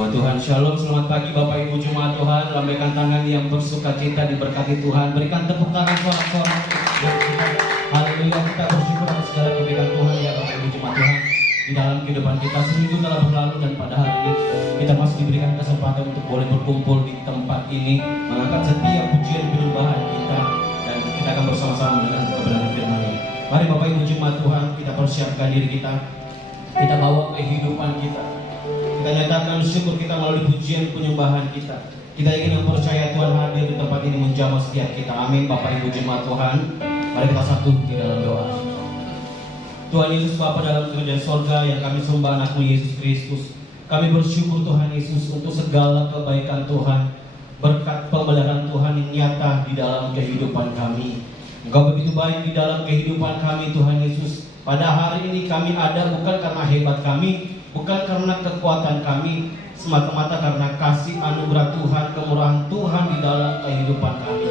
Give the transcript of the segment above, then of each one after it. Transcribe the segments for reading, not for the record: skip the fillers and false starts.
Jemaat Tuhan, Shalom, selamat pagi Bapak Ibu Jemaat Tuhan. Lambaikan tangan yang bersuka cita, diberkati Tuhan. Berikan tepuk tangan sorak-sorak. Haleluya, kita bersyukur atas segala kebaikan Tuhan ya Bapak Ibu Jemaat Tuhan. Di dalam kehidupan kita seminggu telah berlalu dan pada hari ini kita masih diberikan kesempatan untuk boleh berkumpul di tempat ini, mengangkat setiap pujian penyembahan kita, dan kita akan bersama-sama mendengar kebenaran firman-Nya. Mari Bapak Ibu Jemaat Tuhan, kita persiapkan diri kita bawa kehidupan kita. Kita nyatakan syukur kita melalui pujian penyembahan kita. Kita ingin mempercaya Tuhan hadir di tempat ini menjamah setiap kita. Amin. Bapak Ibu Jemaat Tuhan, mari kita satu di dalam doa. Tuhan Yesus Bapa dalam kerajaan sorga yang kami sembah anakmu Yesus Kristus, kami bersyukur Tuhan Yesus untuk segala kebaikan Tuhan, berkat pemeliharaan Tuhan yang nyata di dalam kehidupan kami. Engkau begitu baik di dalam kehidupan kami Tuhan Yesus. Pada hari ini kami ada bukan karena hebat kami, bukan karena kekuatan kami, semata-mata karena kasih anugerah Tuhan, kemurahan Tuhan di dalam kehidupan kami.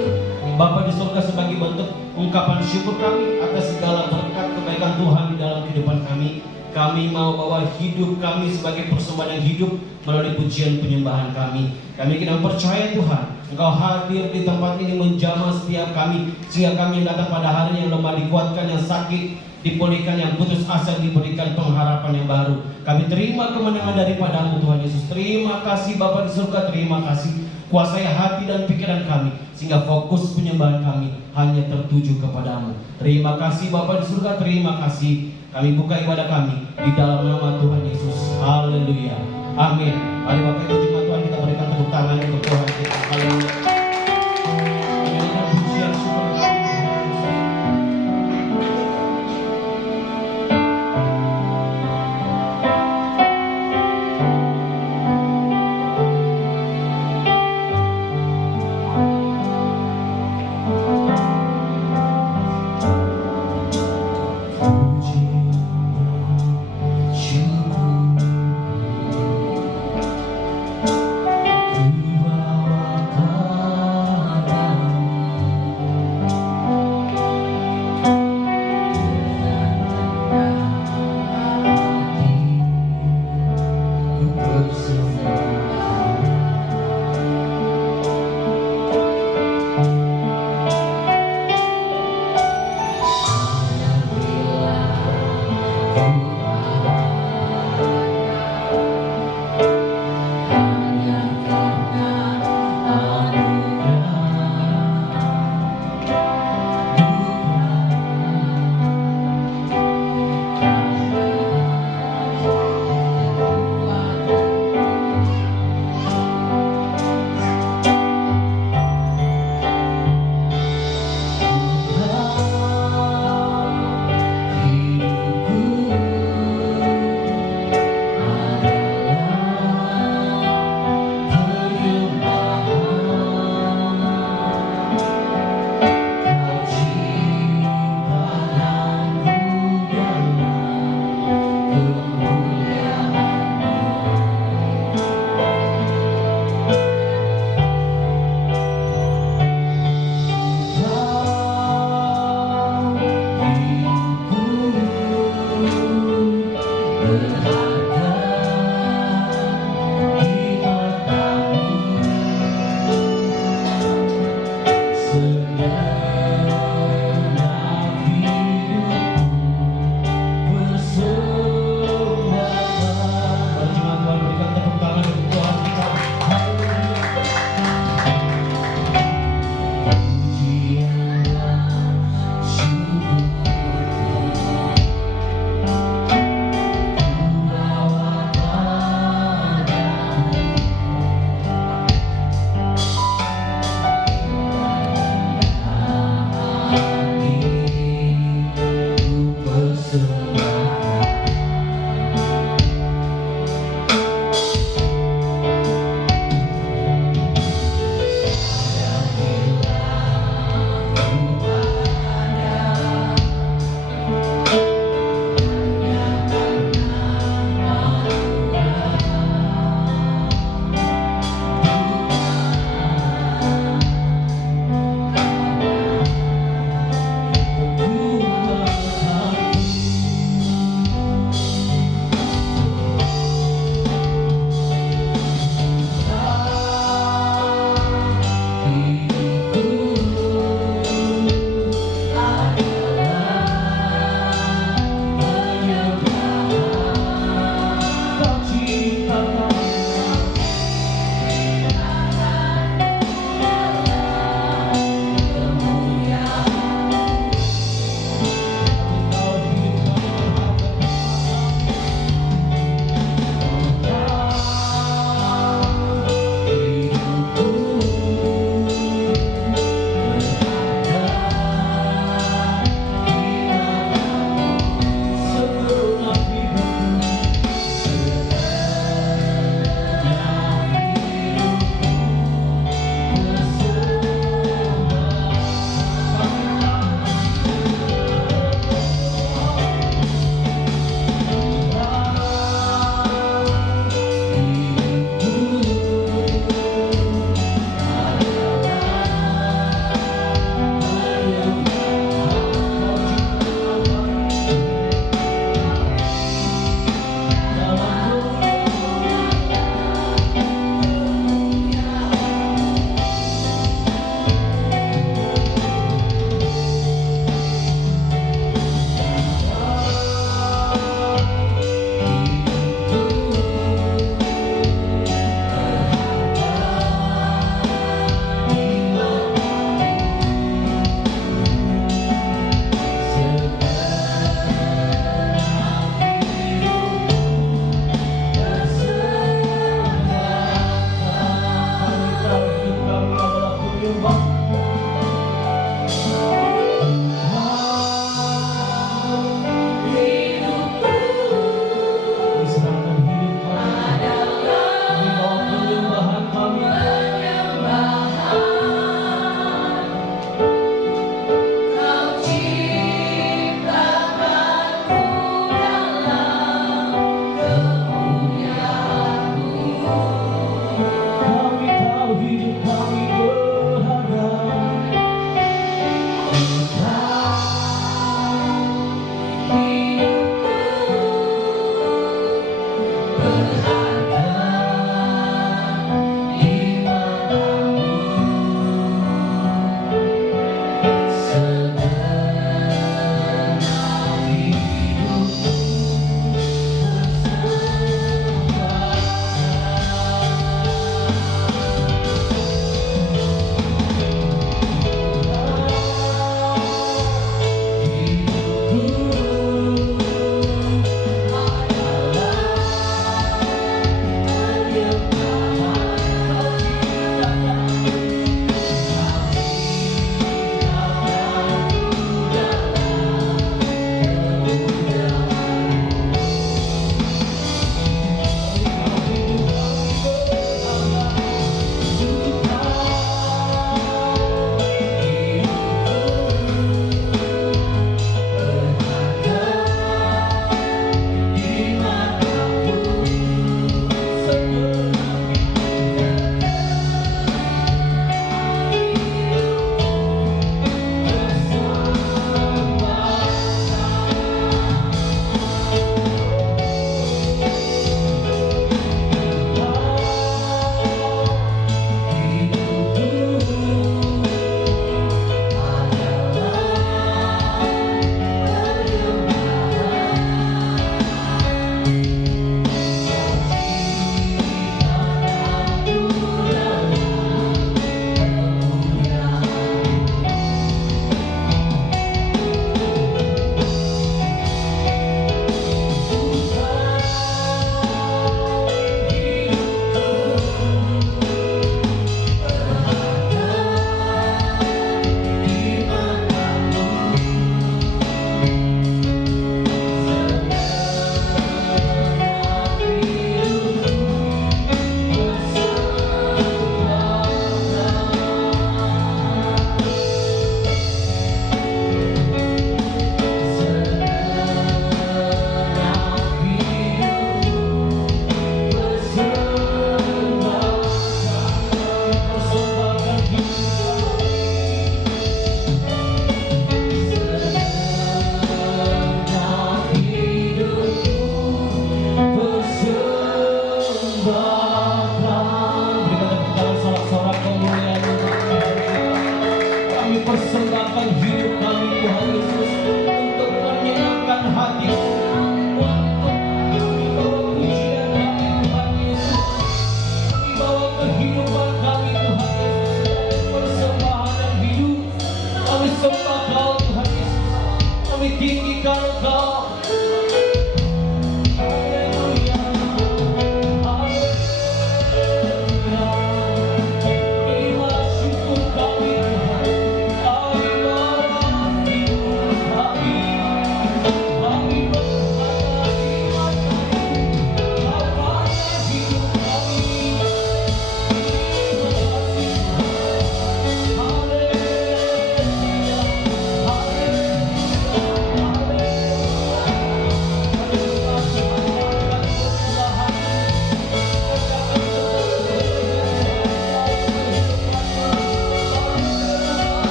Bapa di surga, sebagai bentuk ungkapan syukur kami atas segala berkat kebaikan Tuhan di dalam kehidupan kami, kami mau bawa hidup kami sebagai persembahan yang hidup melalui pujian penyembahan kami. Kami ingin percaya Tuhan, Engkau hadir di tempat ini menjamah setiap kami, sehingga kami yang datang pada hari yang lemah dikuatkan, yang sakit dipulihkan, yang putus asa diberikan pengharapan yang baru. Kami terima kemenangan daripada-Mu Tuhan Yesus. Terima kasih Bapa di surga, terima kasih. Kuasai hati dan pikiran kami, sehingga fokus penyembahan kami hanya tertuju kepada-Mu. Terima kasih Bapa di surga, terima kasih. Kami buka ibadah kami di dalam nama Tuhan Yesus. Haleluya. Amin. Mari Bapak Ibu Jemaat Tuhan, kita berikan tepuk tangan untuk Tuhan kita. Haleluya. Pujian syukur kami. Ku bawa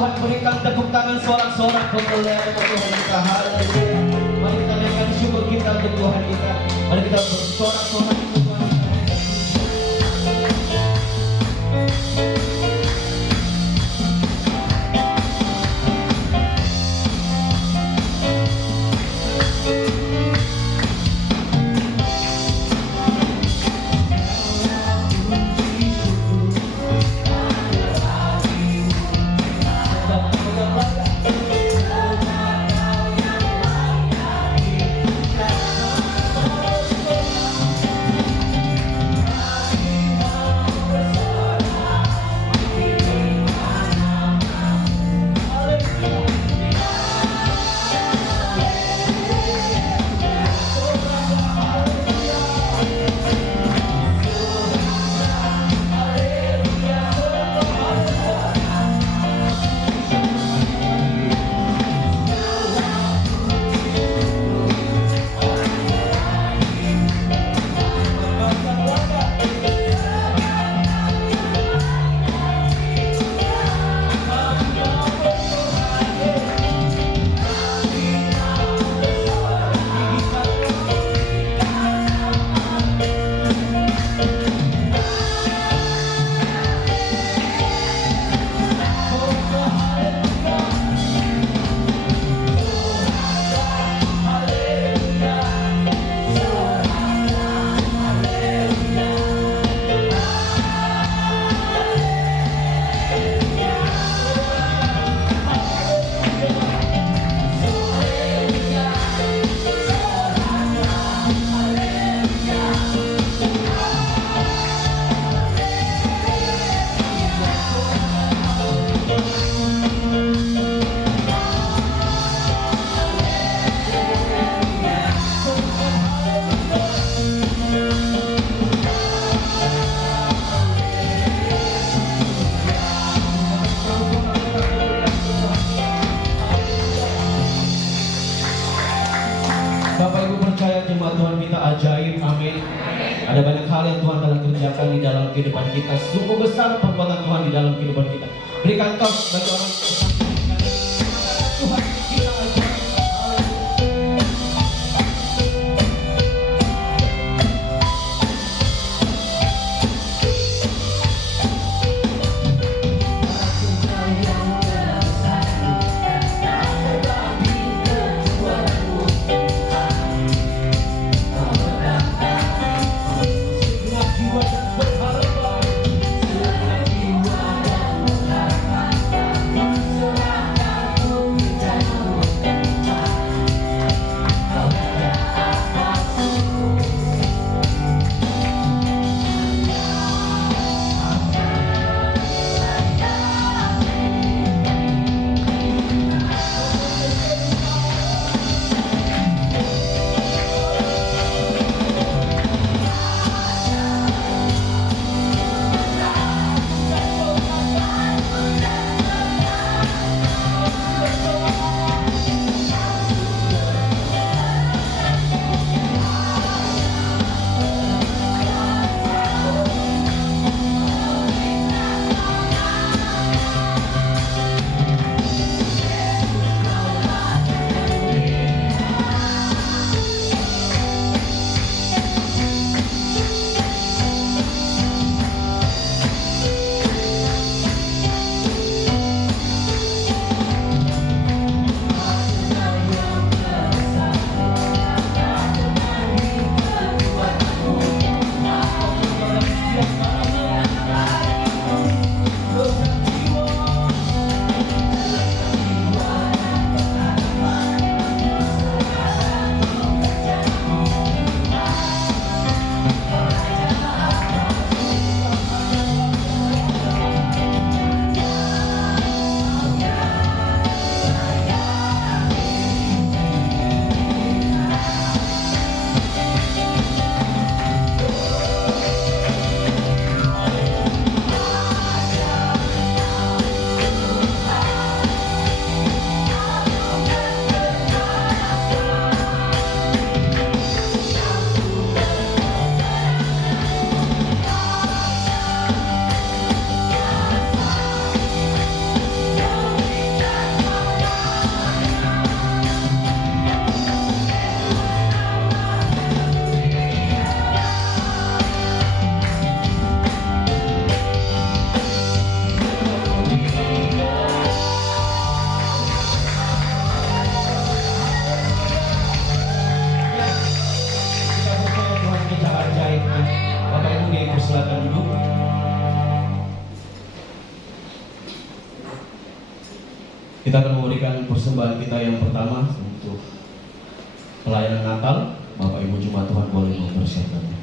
Tuhan, berikan tepuk tangan sorak-sorak kemuliaan Tuhan kita. Haleluya. Mari kita naikkan syukur kita untuk Tuhan kita. Mari kita bersorak-sorak untuk Tuhan kita. Bapak Ibu percaya jemaat Tuhan kita ajaib, amin. Ada banyak hal yang Tuhan telah kerjakan di dalam kehidupan kita. Sungguh besar perbuatan Tuhan di dalam kehidupan kita. Berikan tos bagi orang Tuhan kita ajaib. Berharapan, Kita akan memberikan persembahan kita yang pertama untuk pelayanan Natal. Bapak Ibu Jemaat Tuhan boleh mempersiapkannya.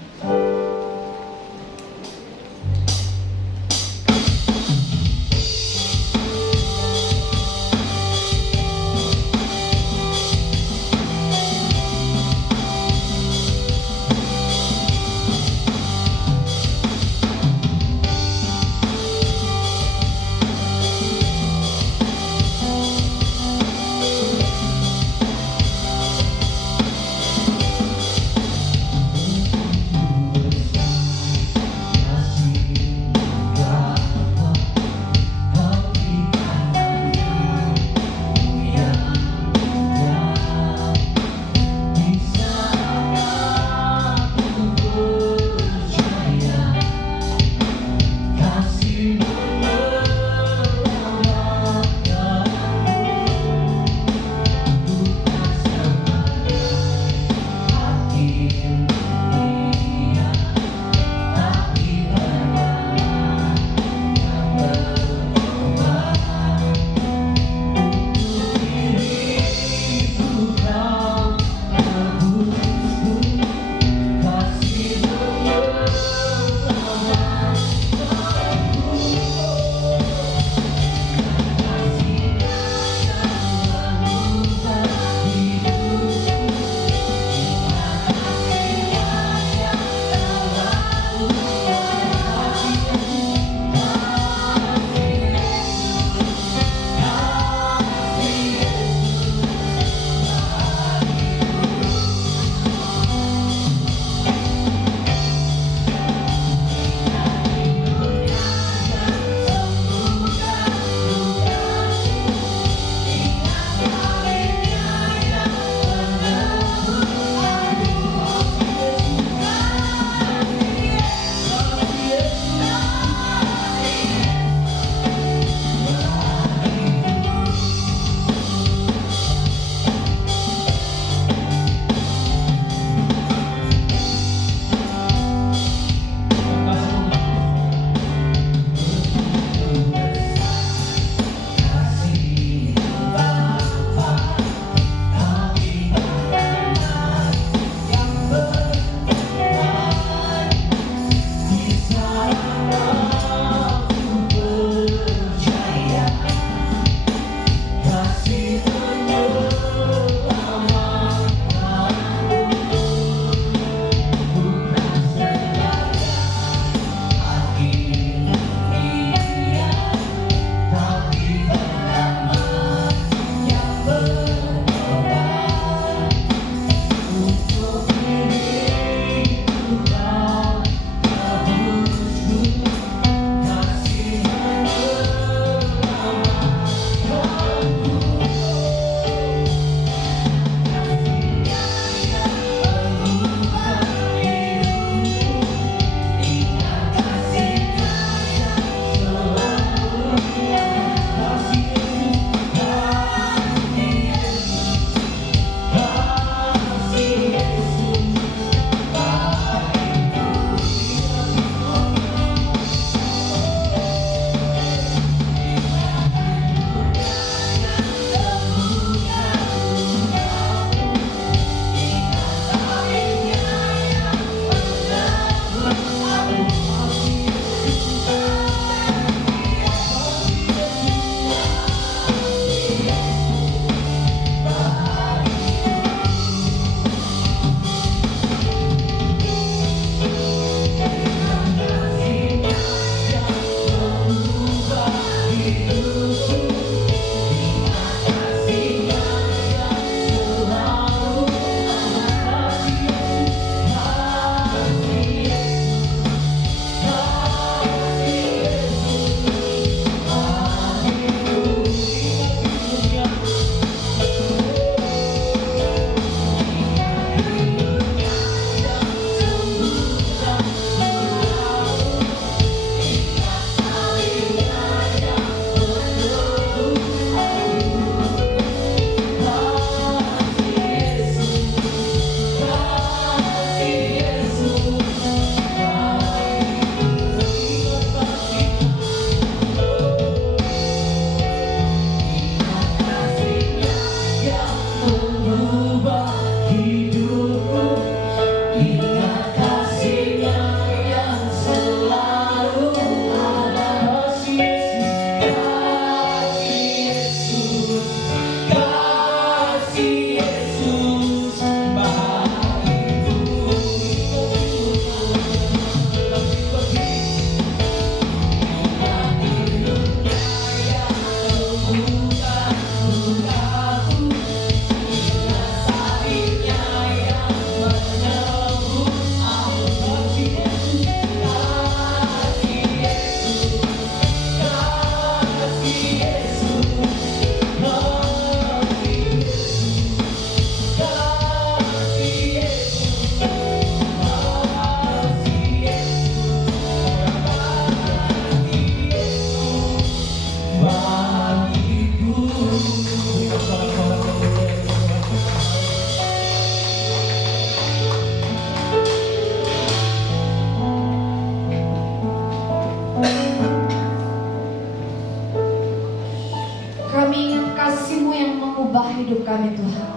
hidup kami Tuhan.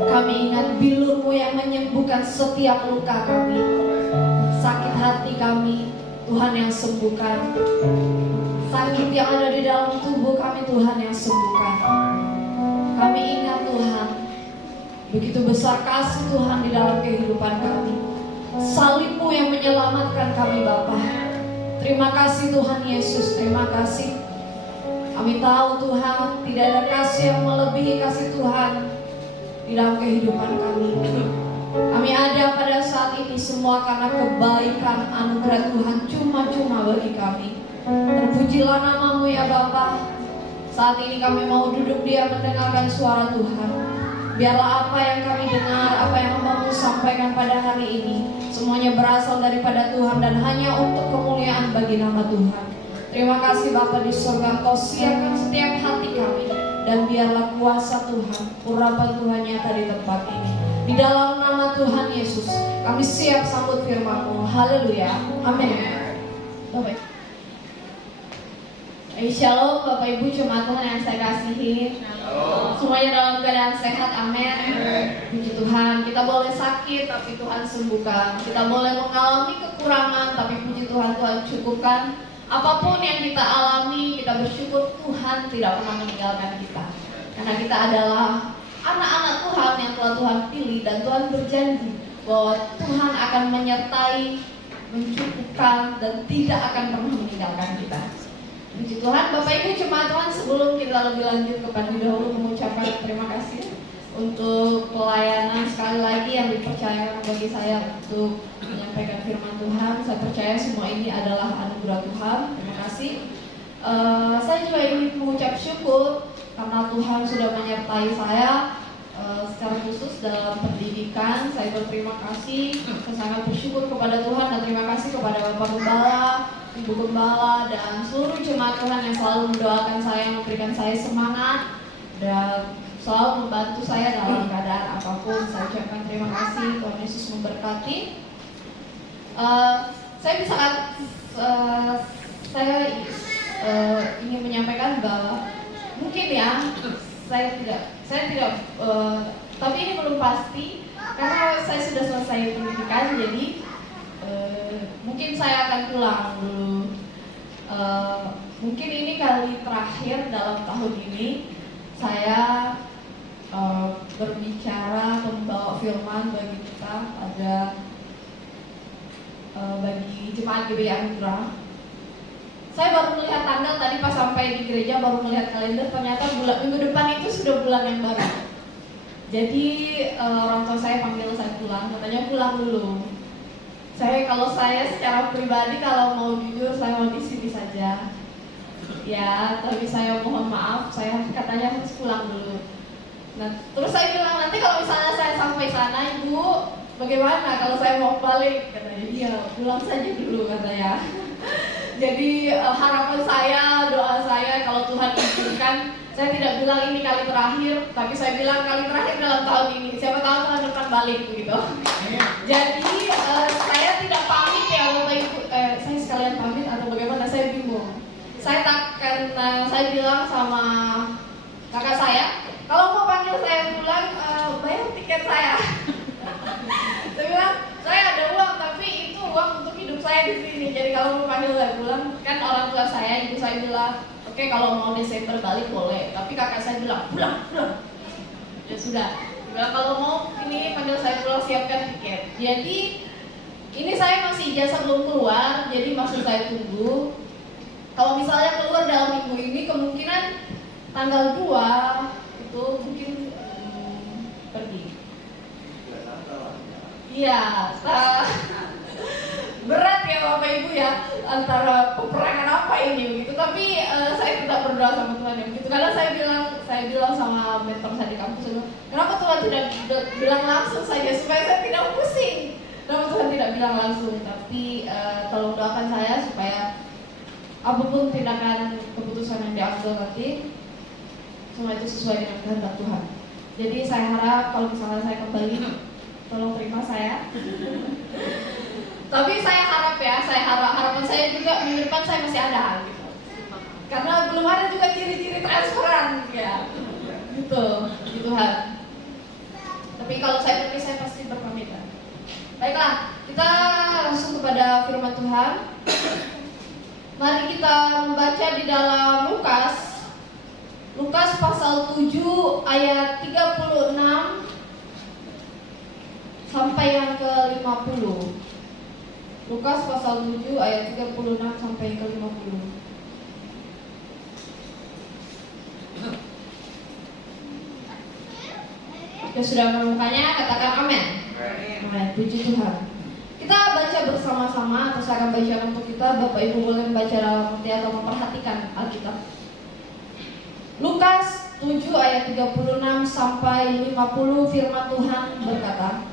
Kami ingat bilur-Mu yang menyembuhkan setiap luka kami. Sakit hati kami, Tuhan yang sembuhkan. Sakit yang ada di dalam tubuh kami, Tuhan yang sembuhkan. Kami ingat Tuhan, begitu besar kasih Tuhan di dalam kehidupan kami. Salib-Mu yang menyelamatkan kami Bapa. Terima kasih Tuhan Yesus, terima kasih. Kami tahu Tuhan, tidak ada kasih yang melebihi kasih Tuhan di dalam kehidupan kami. Kami ada pada saat ini semua karena kebaikan anugerah Tuhan cuma-cuma bagi kami. Terpujilah nama-Mu ya Bapa. Saat ini kami mau duduk diam mendengarkan suara Tuhan. Biarlah apa yang kami dengar, apa yang Hamba-Mu sampaikan pada hari ini, semuanya berasal daripada Tuhan dan hanya untuk kemuliaan bagi nama Tuhan. Terima kasih Bapa di surga, Engkau siapkan setiap hati kami. Dan biarlah kuasa Tuhan, urapan Tuhan nyata di tempat ini. Di dalam nama Tuhan Yesus, kami siap sambut firman-Mu. Haleluya, amin. Bapak. Shalom Bapak Ibu jemaat Tuhan yang saya kasihi. Semuanya dalam keadaan sehat, amin. Puji Tuhan, kita boleh sakit tapi Tuhan sembuhkan. Kita boleh mengalami kekurangan tapi puji Tuhan, Tuhan cukupkan. Apapun yang kita alami, kita bersyukur Tuhan tidak pernah meninggalkan kita. Karena kita adalah anak-anak Tuhan yang telah Tuhan pilih. Dan Tuhan berjanji bahwa Tuhan akan menyertai, mencukupkan, dan tidak akan pernah meninggalkan kita. Puji Tuhan, Bapak Ibu jemaat Tuhan, sebelum kita lebih lanjut kepada dahulu mengucapkan terima kasih untuk pelayanan sekali lagi yang dipercayakan bagi saya untuk menyampaikan firman Tuhan. Saya percaya semua ini adalah anugerah Tuhan. Terima kasih. Saya juga ingin mengucap syukur karena Tuhan sudah menyertai saya secara khusus dalam pendidikan. Saya berterima kasih, saya sangat bersyukur kepada Tuhan dan terima kasih kepada Bapak Gembala, Ibu Gembala, dan seluruh jemaat Tuhan yang selalu mendoakan saya, memberikan saya semangat dan selalu membantu saya dalam keadaan apapun. Saya ucapkan terima kasih. Tuhan Yesus memberkati. Saya ingin menyampaikan bahwa mungkin ya saya tidak tapi ini belum pasti karena saya sudah selesai pendidikan, jadi mungkin saya akan pulang dulu. Mungkin ini kali terakhir dalam tahun ini saya berbicara, membawa firman bagi kita bagi jemaat GBI Anugerah. Saya baru melihat tanggal tadi pas sampai di gereja, baru melihat kalender, ternyata minggu depan itu sudah bulan yang baru. Jadi orang tua saya panggil saya pulang, katanya pulang dulu. Kalau saya secara pribadi kalau mau jujur saya mau di sini saja. Ya, tapi saya mohon maaf, saya katanya harus pulang dulu. Nah, terus saya bilang nanti kalau misalnya saya sampai sana, Ibu, bagaimana kalau saya mau balik? Katanya, iya, pulang saja dulu katanya. Jadi harapan saya, doa saya kalau Tuhan izinkan, saya tidak bilang ini kali terakhir, tapi saya bilang kali terakhir dalam tahun ini. Siapa tahu tahun depan balik begitu. Jadi saya tidak pamit ya Bapak Ibu. Saya sekalian pamit atau bagaimana? Saya bingung. Saya bilang sama kakak saya, kalau mau panggil saya pulang, bayar tiket saya. Saya bilang, saya ada uang, tapi itu uang untuk hidup saya di sini. Jadi kalau mau panggil saya pulang, kan orang tua saya, ibu saya bilang, oke, kalau mau Desember balik boleh. Tapi kakak saya bilang, pulang. Ya sudah. Bilang kalau mau ini panggil saya pulang, siapkan tiket. Jadi ini saya masih ijazah belum keluar, jadi masih saya tunggu. Kalau misalnya keluar dalam minggu ini, kemungkinan tanggal 2 itu mungkin pergi. Iya, berat ya Bapak Ibu ya, antara peperangan apa ini begitu. Tapi saya tetap berdoa sama Tuhan ya begitu. Karena saya bilang sama mentor saya di kampus, kenapa Tuhan tidak bilang langsung saja supaya saya tidak pusing. Kenapa Tuhan tidak bilang langsung? Tapi tolong doakan saya supaya apapun tindakan keputusan yang diambil nanti, semua itu sesuai dengan kehendak Tuhan. Jadi saya harap kalau misalnya saya kembali, tolong terima saya. Tapi saya harap harapan saya juga minggu depan saya masih ada gitu. Karena belum ada juga ciri-ciri transferan ya. Tapi kalau saya pergi, saya pasti berpamitan. Baiklah, kita langsung kepada firman Tuhan. Mari kita membaca di dalam Lukas pasal 7 ayat 36 sampai yang ke-50. Lukas pasal 7 ayat 36 sampai yang ke-50. Yang sudah menemukannya katakan amin. Amin. Puji Tuhan. Kita baca bersama-sama, atau saya akan baca untuk kita. Bapak Ibu boleh membaca dalam hati atau memperhatikan Alkitab. Lukas 7 ayat 36 sampai 50, firman Tuhan berkata.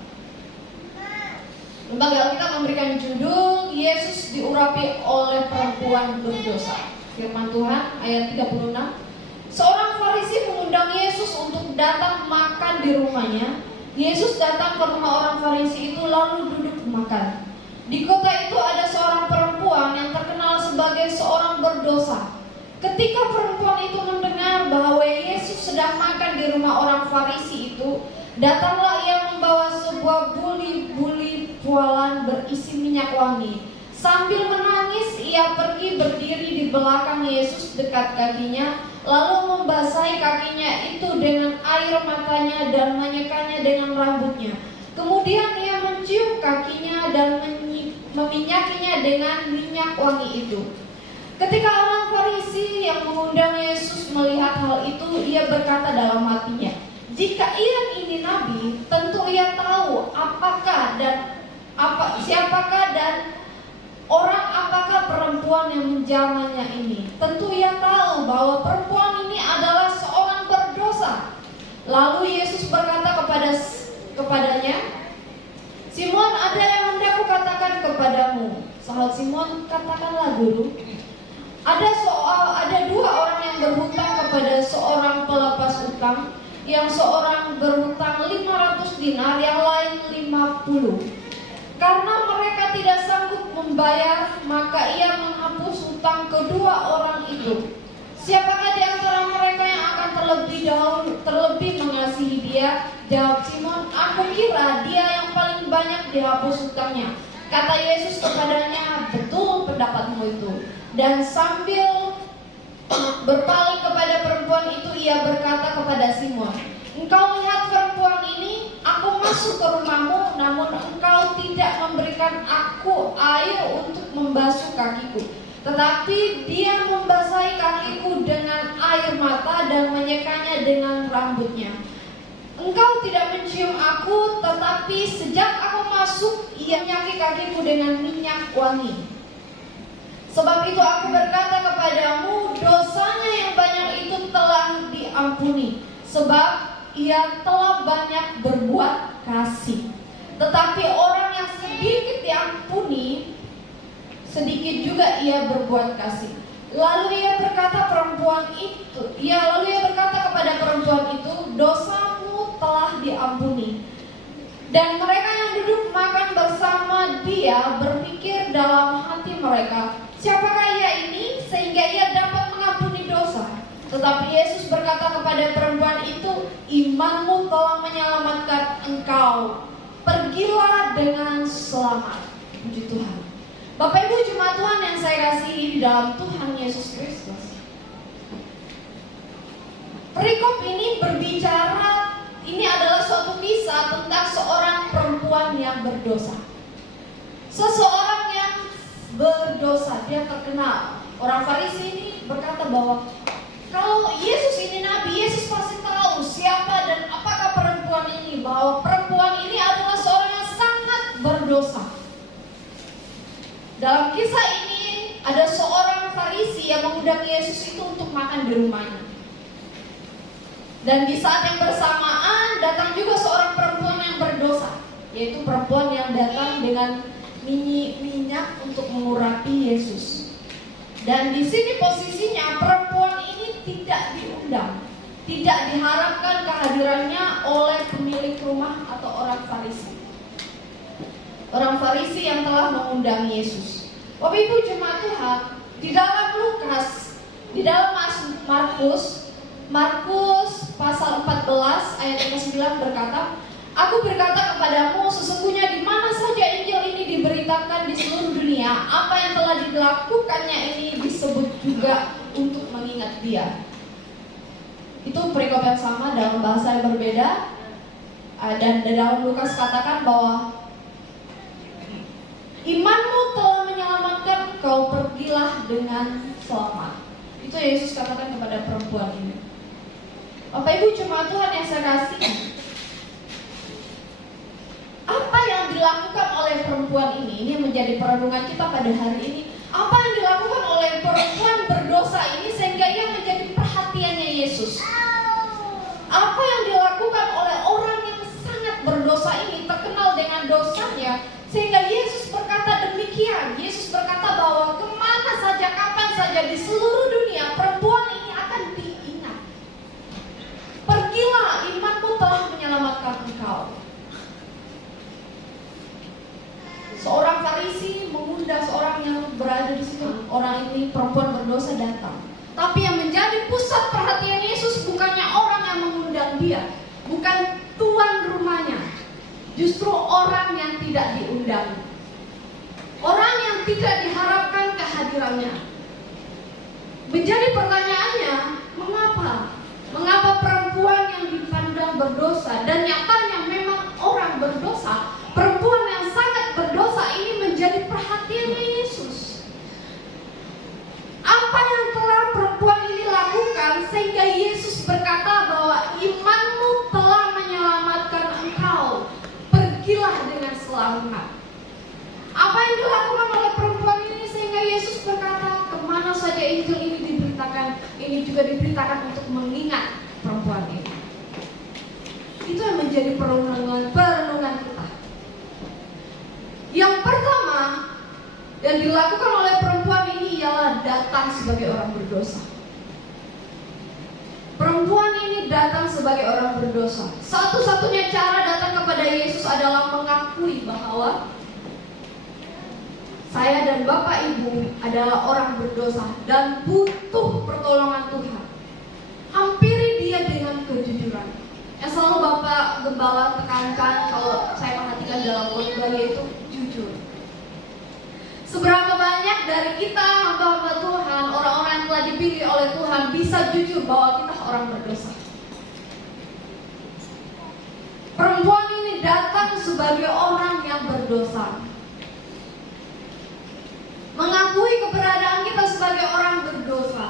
Lembaga Alkitab memberikan judul Yesus diurapi oleh perempuan berdosa. Firman Tuhan ayat 36. Seorang Farisi mengundang Yesus untuk datang makan di rumahnya. Yesus datang ke rumah orang Farisi itu lalu duduk makan. Di kota itu ada seorang perempuan yang terkenal sebagai seorang berdosa. Ketika perempuan itu mendengar bahwa Yesus sedang makan di rumah orang Farisi itu, datanglah ia membawa sebuah buli-buli pualan berisi minyak wangi. Sambil menangis, ia pergi berdiri di belakang Yesus dekat kakinya, lalu membasahi kakinya itu dengan air matanya dan menyekanya dengan rambutnya. Kemudian ia mencium kakinya dan meminyakinya dengan minyak wangi itu. Ketika orang Farisi yang mengundang Yesus melihat hal itu, ia berkata dalam hatinya, jika ia ini nabi, tentu ia tahu siapakah dan orang apakah perempuan yang menjamahnya ini. Tentu ia tahu bahwa perempuan ini adalah seorang berdosa. Lalu Yesus berkata kepadanya, Simon, ada yang hendak kukatakan kepadamu. Sahal Simon, katakanlah guru. Ada dua orang yang berhutang kepada seorang pelepas utang, yang seorang berhutang 500 dinar, yang lain 50. Karena mereka tidak sanggup membayar, maka ia menghapus hutang kedua orang itu. Siapakah di antara mereka yang akan terlebih mengasihi dia? Jawab Simon, aku kira dia yang paling banyak dihapus hutangnya. Kata Yesus kepadanya, betul pendapatmu itu. Dan sambil berpaling kepada perempuan itu, ia berkata kepada Simon, engkau lihat perempuan ini, aku masuk ke rumahmu, namun engkau tidak memberikan aku air untuk membasuh kakiku. Tetapi dia membasahi kakiku dengan air mata dan menyekanya dengan rambutnya. Engkau tidak mencium aku, tetapi sejak aku masuk, ia menyaki kakiku dengan minyak wangi. Sebab itu aku berkata kepadamu, dosanya yang banyak itu telah diampuni, sebab ia telah banyak berbuat kasih. Tetapi orang yang sedikit diampuni, sedikit juga ia berbuat kasih. Lalu ia berkata kepada perempuan itu, dosamu telah diampuni. Dan mereka yang duduk makan bersama dia berpikir dalam hati mereka, siapakah ia ini sehingga ia dapat mengampuni dosa? Tetapi Yesus berkata kepada perempuan itu, imanmu telah menyelamatkan engkau. Pergilah dengan selamat. Puji Tuhan. Bapak Ibu jemaat Tuhan yang saya kasihi di dalam Tuhan Yesus Kristus. Perikop ini berbicara, ini adalah suatu kisah tentang seorang perempuan yang berdosa. Seseorang yang berdosa, dia terkenal. Orang Farisi ini berkata bahwa kalau Yesus ini nabi, Yesus pasti tahu siapa dan apakah perempuan ini, bahwa perempuan ini adalah seorang yang sangat berdosa. Dalam kisah ini ada seorang Farisi yang mengundang Yesus itu untuk makan di rumahnya. Dan di saat yang bersamaan datang juga seorang perempuan yang berdosa, yaitu perempuan yang datang dengan minyak untuk mengurapi Yesus. Dan di sini posisinya perempuan ini tidak diundang, tidak diharapkan kehadirannya oleh pemilik rumah atau orang Farisi. Orang Farisi yang telah mengundang Yesus. Bapak Ibu jemaat Tuhan, di dalam Lukas, di dalam Markus pasal 14 ayat 9 berkata, Aku berkata kepadamu, sesungguhnya di mana saja Injil ini diberitakan di seluruh dunia, apa yang telah dilakukannya ini disebut juga untuk mengingat dia. Itu perikop yang sama dalam bahasa yang berbeda. Dan dalam Lukas katakan bahwa imanmu telah menyelamatkan kau, pergilah dengan selamat. Itu Yesus katakan kepada perempuan ini. Bapak Ibu jemaat Tuhan yang saya kasih, apa yang dilakukan oleh perempuan ini menjadi perenungan kita pada hari ini. Apa yang dilakukan oleh perempuan berdosa ini sehingga ia menjadi perhatiannya Yesus? Apa yang dilakukan oleh orang yang sangat berdosa ini, terkenal dengan dosanya, sehingga Yesus berkata demikian. Yesus berkata bahwa kemana saja, kapan saja di seluruh dunia perempuan ini akan diingat. Pergilah, imanmu telah menyelamatkan engkau. Seorang Farisi mengundang seorang yang berada di situ. Orang ini perempuan berdosa datang. Tapi yang menjadi pusat perhatian Yesus bukannya orang yang mengundang dia, bukan tuan rumahnya, justru orang yang tidak diundang, orang yang tidak diharapkan kehadirannya. Menjadi pertanyaannya, mengapa? Mengapa perempuan yang dipandang berdosa dan nyatanya memang orang berdosa, perempuan yang sangat berdosa ini menjadi perhatiannya Yesus? Apa yang telah perempuan ini lakukan sehingga Yesus berkata bahwa imanmu telah menyelamatkan engkau, pergilah dengan selamat? Apa yang dilakukan oleh perempuan ini sehingga Yesus berkata kemana saja Injil ini diberitakan, ini juga diberitakan untuk mengingat perempuan ini? Itu yang menjadi perenungan kita. Yang pertama yang dilakukan oleh perempuan ini ialah datang sebagai orang berdosa. Perempuan ini datang sebagai orang berdosa. Satu-satunya cara datang kepada Yesus adalah mengakui bahwa saya dan Bapak Ibu adalah orang berdosa dan butuh pertolongan Tuhan. Hampiri dia dengan kejujuran. Yang selalu Bapak Gembala tekankan kalau saya perhatikan dalam khotbah yaitu jujur. Seberapa banyak dari kita hamba-hamba Tuhan, orang-orang yang telah dipilih oleh Tuhan bisa jujur bahwa kita orang berdosa? Perempuan ini datang sebagai orang yang berdosa, mengakui keberadaan kita sebagai orang berdosa.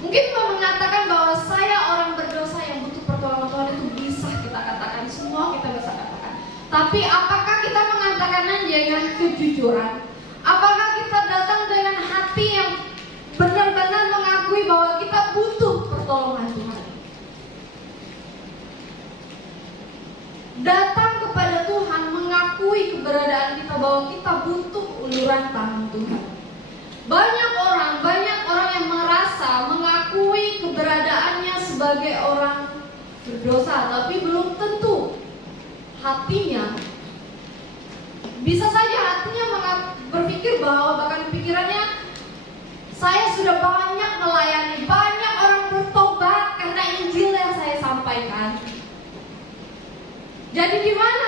Mungkin Tuhan mengatakan bahwa saya orang berdosa yang butuh pertolongan Tuhan, itu bisa kita katakan, semua kita bisa katakan. Tapi apakah kita mengatakannya dengan kejujuran? Apakah kita datang dengan hati yang benar-benar mengakui bahwa kita butuh pertolongan Tuhan? Datang kepada Tuhan mengakui keberadaan kita bahwa kita butuh uluran tangan Tuhan. Banyak orang yang merasa mengakui keberadaannya sebagai orang berdosa, tapi belum tentu hatinya. Bisa saja hatinya berpikir bahwa bahkan pikirannya, saya sudah banyak melayani, banyak orang bertobat karena Injil yang saya sampaikan. Jadi di mana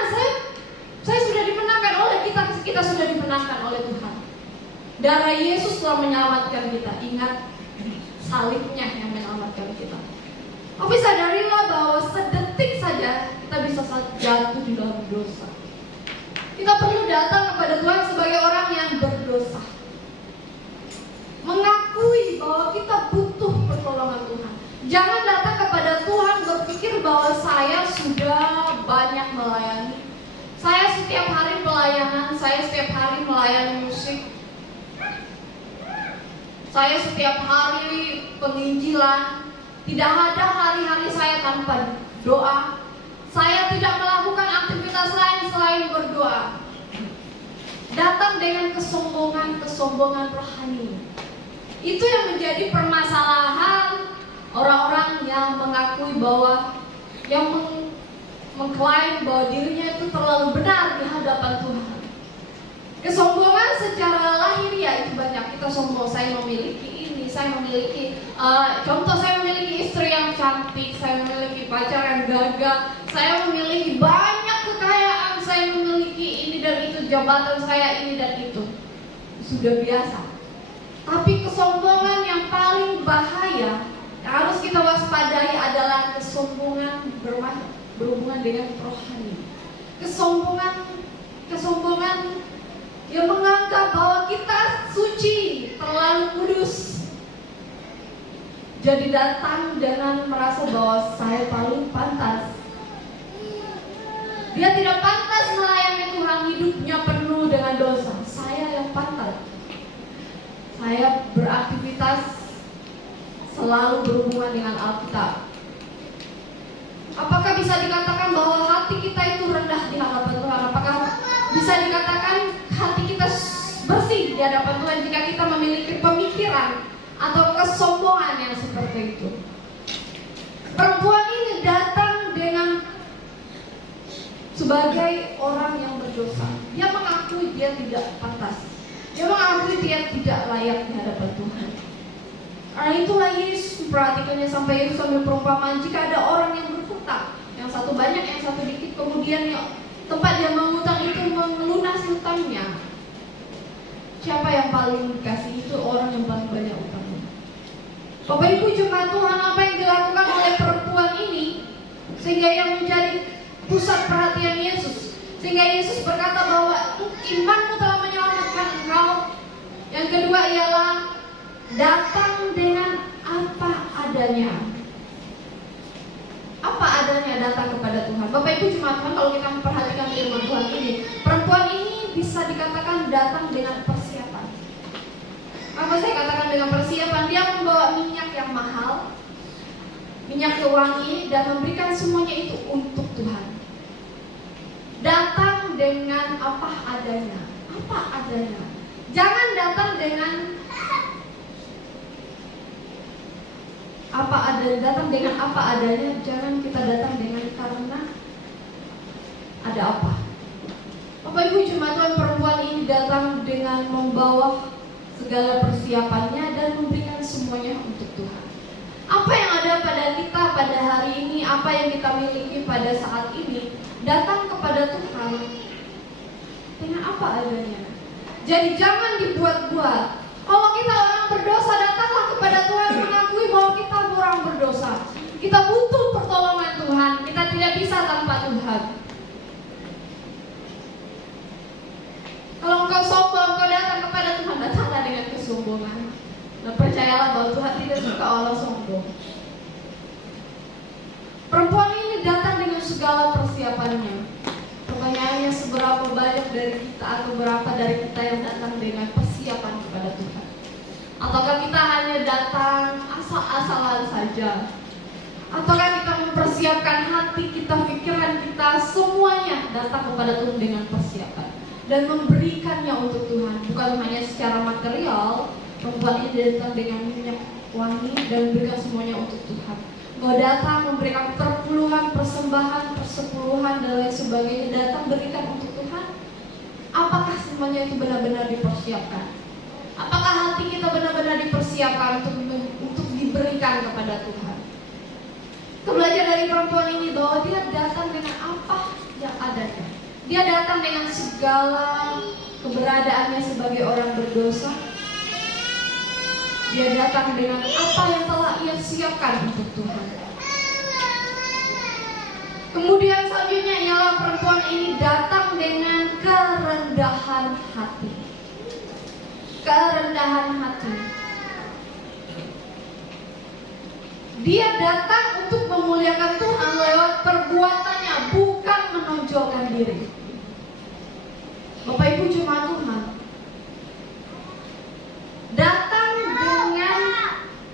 saya sudah dimenangkan oleh kita sudah dimenangkan oleh Tuhan. Darah Yesus telah menyelamatkan kita. Ingat, salibnya yang menyelamatkan kita. Tapi sadarilah bahwa sedetik saja kita bisa jatuh di dalam dosa. Kita perlu datang kepada Tuhan sebagai orang yang berdosa, mengakui bahwa kita butuh pertolongan Tuhan. Jangan datang kepada Tuhan berpikir bahwa saya sudah banyak melayani, saya setiap hari pelayanan, saya setiap hari melayani musik, saya setiap hari penginjilan. Tidak ada hari-hari saya tanpa doa. Saya tidak melakukan aktivitas lain selain berdoa. Datang dengan kesombongan rohani. Itu yang menjadi permasalahan orang-orang yang mengakui bahwa, yang mengklaim bahwa dirinya itu terlalu benar di hadapan Tuhan. Kesombongan secara lahiriah itu banyak. Kita sombong, saya memiliki ini, saya memiliki contoh, saya memiliki istri yang cantik, saya memiliki pacar yang gagah, saya memiliki banyak jabatan saya ini dan itu. Sudah biasa. Tapi kesombongan yang paling bahaya yang harus kita waspadai adalah kesombongan berhubungan dengan rohani. Kesombongan yang menganggap bahwa kita suci, terlalu kudus. Jadi datang dengan merasa bahwa saya paling pantas. Dia tidak pantas melayani Tuhan, hidupnya penuh dengan dosa. Saya yang pantas. Saya beraktivitas selalu berhubungan dengan Alkitab. Apakah bisa dikatakan bahwa hati kita itu rendah di hadapan Tuhan? Apakah bisa dikatakan hati kita bersih di hadapan Tuhan jika kita memiliki pemikiran atau kesombongan yang seperti itu? Perempuan ini datang dengan sebagai orang yang berdosa. Dia mengakui dia tidak pantas. Dia mengakui dia tidak layak di hadapan Tuhan. Karena itulah Yesus memperhatikannya sampai Yesus ambil perumpamaan, jika ada orang yang berhutang, yang satu banyak, yang satu dikit, kemudian tempat dia mengutang itu melunasi hutangnya. Siapa yang paling dikasih? Itu orang yang paling banyak utangnya. Bapak Ibu jemaat Tuhan, apa yang dilakukan oleh perempuan ini sehingga yang menjadi pusat perhatian Yesus, sehingga Yesus berkata bahwa imanmu telah menyelamatkan engkau. Yang kedua ialah datang dengan apa adanya. Apa adanya datang kepada Tuhan. Bapak Ibu jemaat Tuhan, kalau kita memperhatikan firman Tuhan ini, perempuan ini bisa dikatakan datang dengan persiapan. Apa saya katakan dengan persiapan? Dia membawa minyak yang mahal, minyak wangi, dan memberikan semuanya itu untuk Tuhan. Datang dengan apa adanya. Apa adanya. Jangan datang dengan apa adanya. Datang dengan apa adanya. Jangan kita datang dengan karena ada apa. Bapak Ibu jemaat Tuhan, perempuan ini datang dengan membawa segala persiapannya dan memberikan semuanya untuk Tuhan. Apa yang ada pada kita pada hari ini, apa yang kita miliki pada saat ini, datang kepada Tuhan dengan apa adanya. Jadi jangan dibuat-buat. Kalau kita orang berdosa, datanglah kepada Tuhan mengakui bahwa kita orang berdosa. Kita butuh pertolongan Tuhan. Kita tidak bisa tanpa Tuhan. Kalau engkau sombong, engkau datang kepada Tuhan, datanglah dengan kesombongan. Nah, percayalah bahwa Tuhan tidak suka orang sombong. Perempuan ini datang dengan segala persiapannya. Pertanyaannya, seberapa banyak dari kita atau berapa dari kita yang datang dengan persiapan kepada Tuhan? Ataukah kita hanya datang asal-asalan saja? Ataukah kita mempersiapkan hati kita, pikiran kita, semuanya datang kepada Tuhan dengan persiapan dan memberikannya untuk Tuhan? Bukan hanya secara material. Perempuan ini datang dengan minyak wangi dan memberikan semuanya untuk Tuhan. Mau datang memberikan perpuluhan, persembahan, persepuluhan dan lain sebagainya, datang berikan untuk Tuhan. Apakah semuanya itu benar-benar dipersiapkan? Apakah hati kita benar-benar dipersiapkan untuk diberikan kepada Tuhan? Kita belajar dari perempuan ini bahwa dia datang dengan apa yang adanya. Dia datang dengan segala keberadaannya sebagai orang berdosa. Dia datang dengan apa yang telah ia siapkan untuk Tuhan. Kemudian selanjutnya ialah perempuan ini datang dengan kerendahan hati. Kerendahan hati. Dia datang untuk memuliakan Tuhan lewat perbuatannya, bukan menonjolkan diri. Bapak Ibu jemaat Tuhan, datang dengan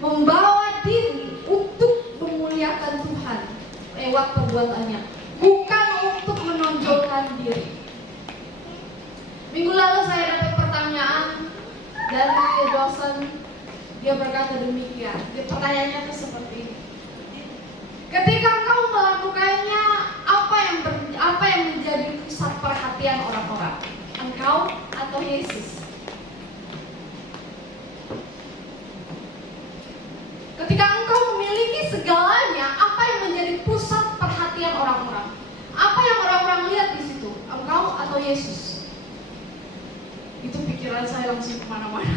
membawa diri untuk memuliakan Tuhan lewat perbuatannya, bukan untuk menonjolkan diri. Minggu lalu saya dapat pertanyaan dari dosen. Dia berkata demikian. Pertanyaannya itu seperti ini: ketika engkau melakukannya, apa yang menjadi pusat perhatian orang-orang? Engkau atau Yesus? Ketika engkau memiliki segalanya, apa yang menjadi pusat perhatian orang-orang? Apa yang orang-orang lihat di situ? Engkau atau Yesus? pikiran saya langsung kemana-mana.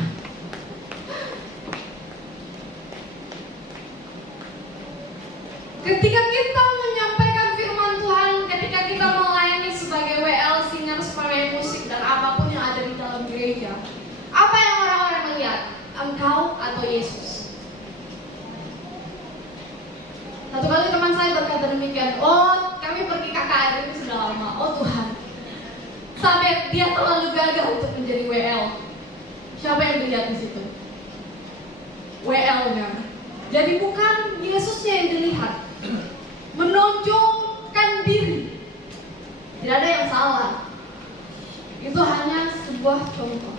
Ketika kita menyampaikan firman Tuhan, ketika kita melayani sebagai WL, singer, pemain musik, dan apapun yang ada di dalam gereja, apa yang orang-orang melihat? Engkau atau Yesus? Satu kali teman saya berkata demikian, oh kami pergi KKR ini sudah lama, oh Tuhan, sampai dia terlalu gagal untuk menjadi WL. Siapa yang dilihat di situ? WL-nya. Jadi bukan Yesusnya yang dilihat. Menonjolkan diri. Tidak ada yang salah. Itu hanya sebuah contoh.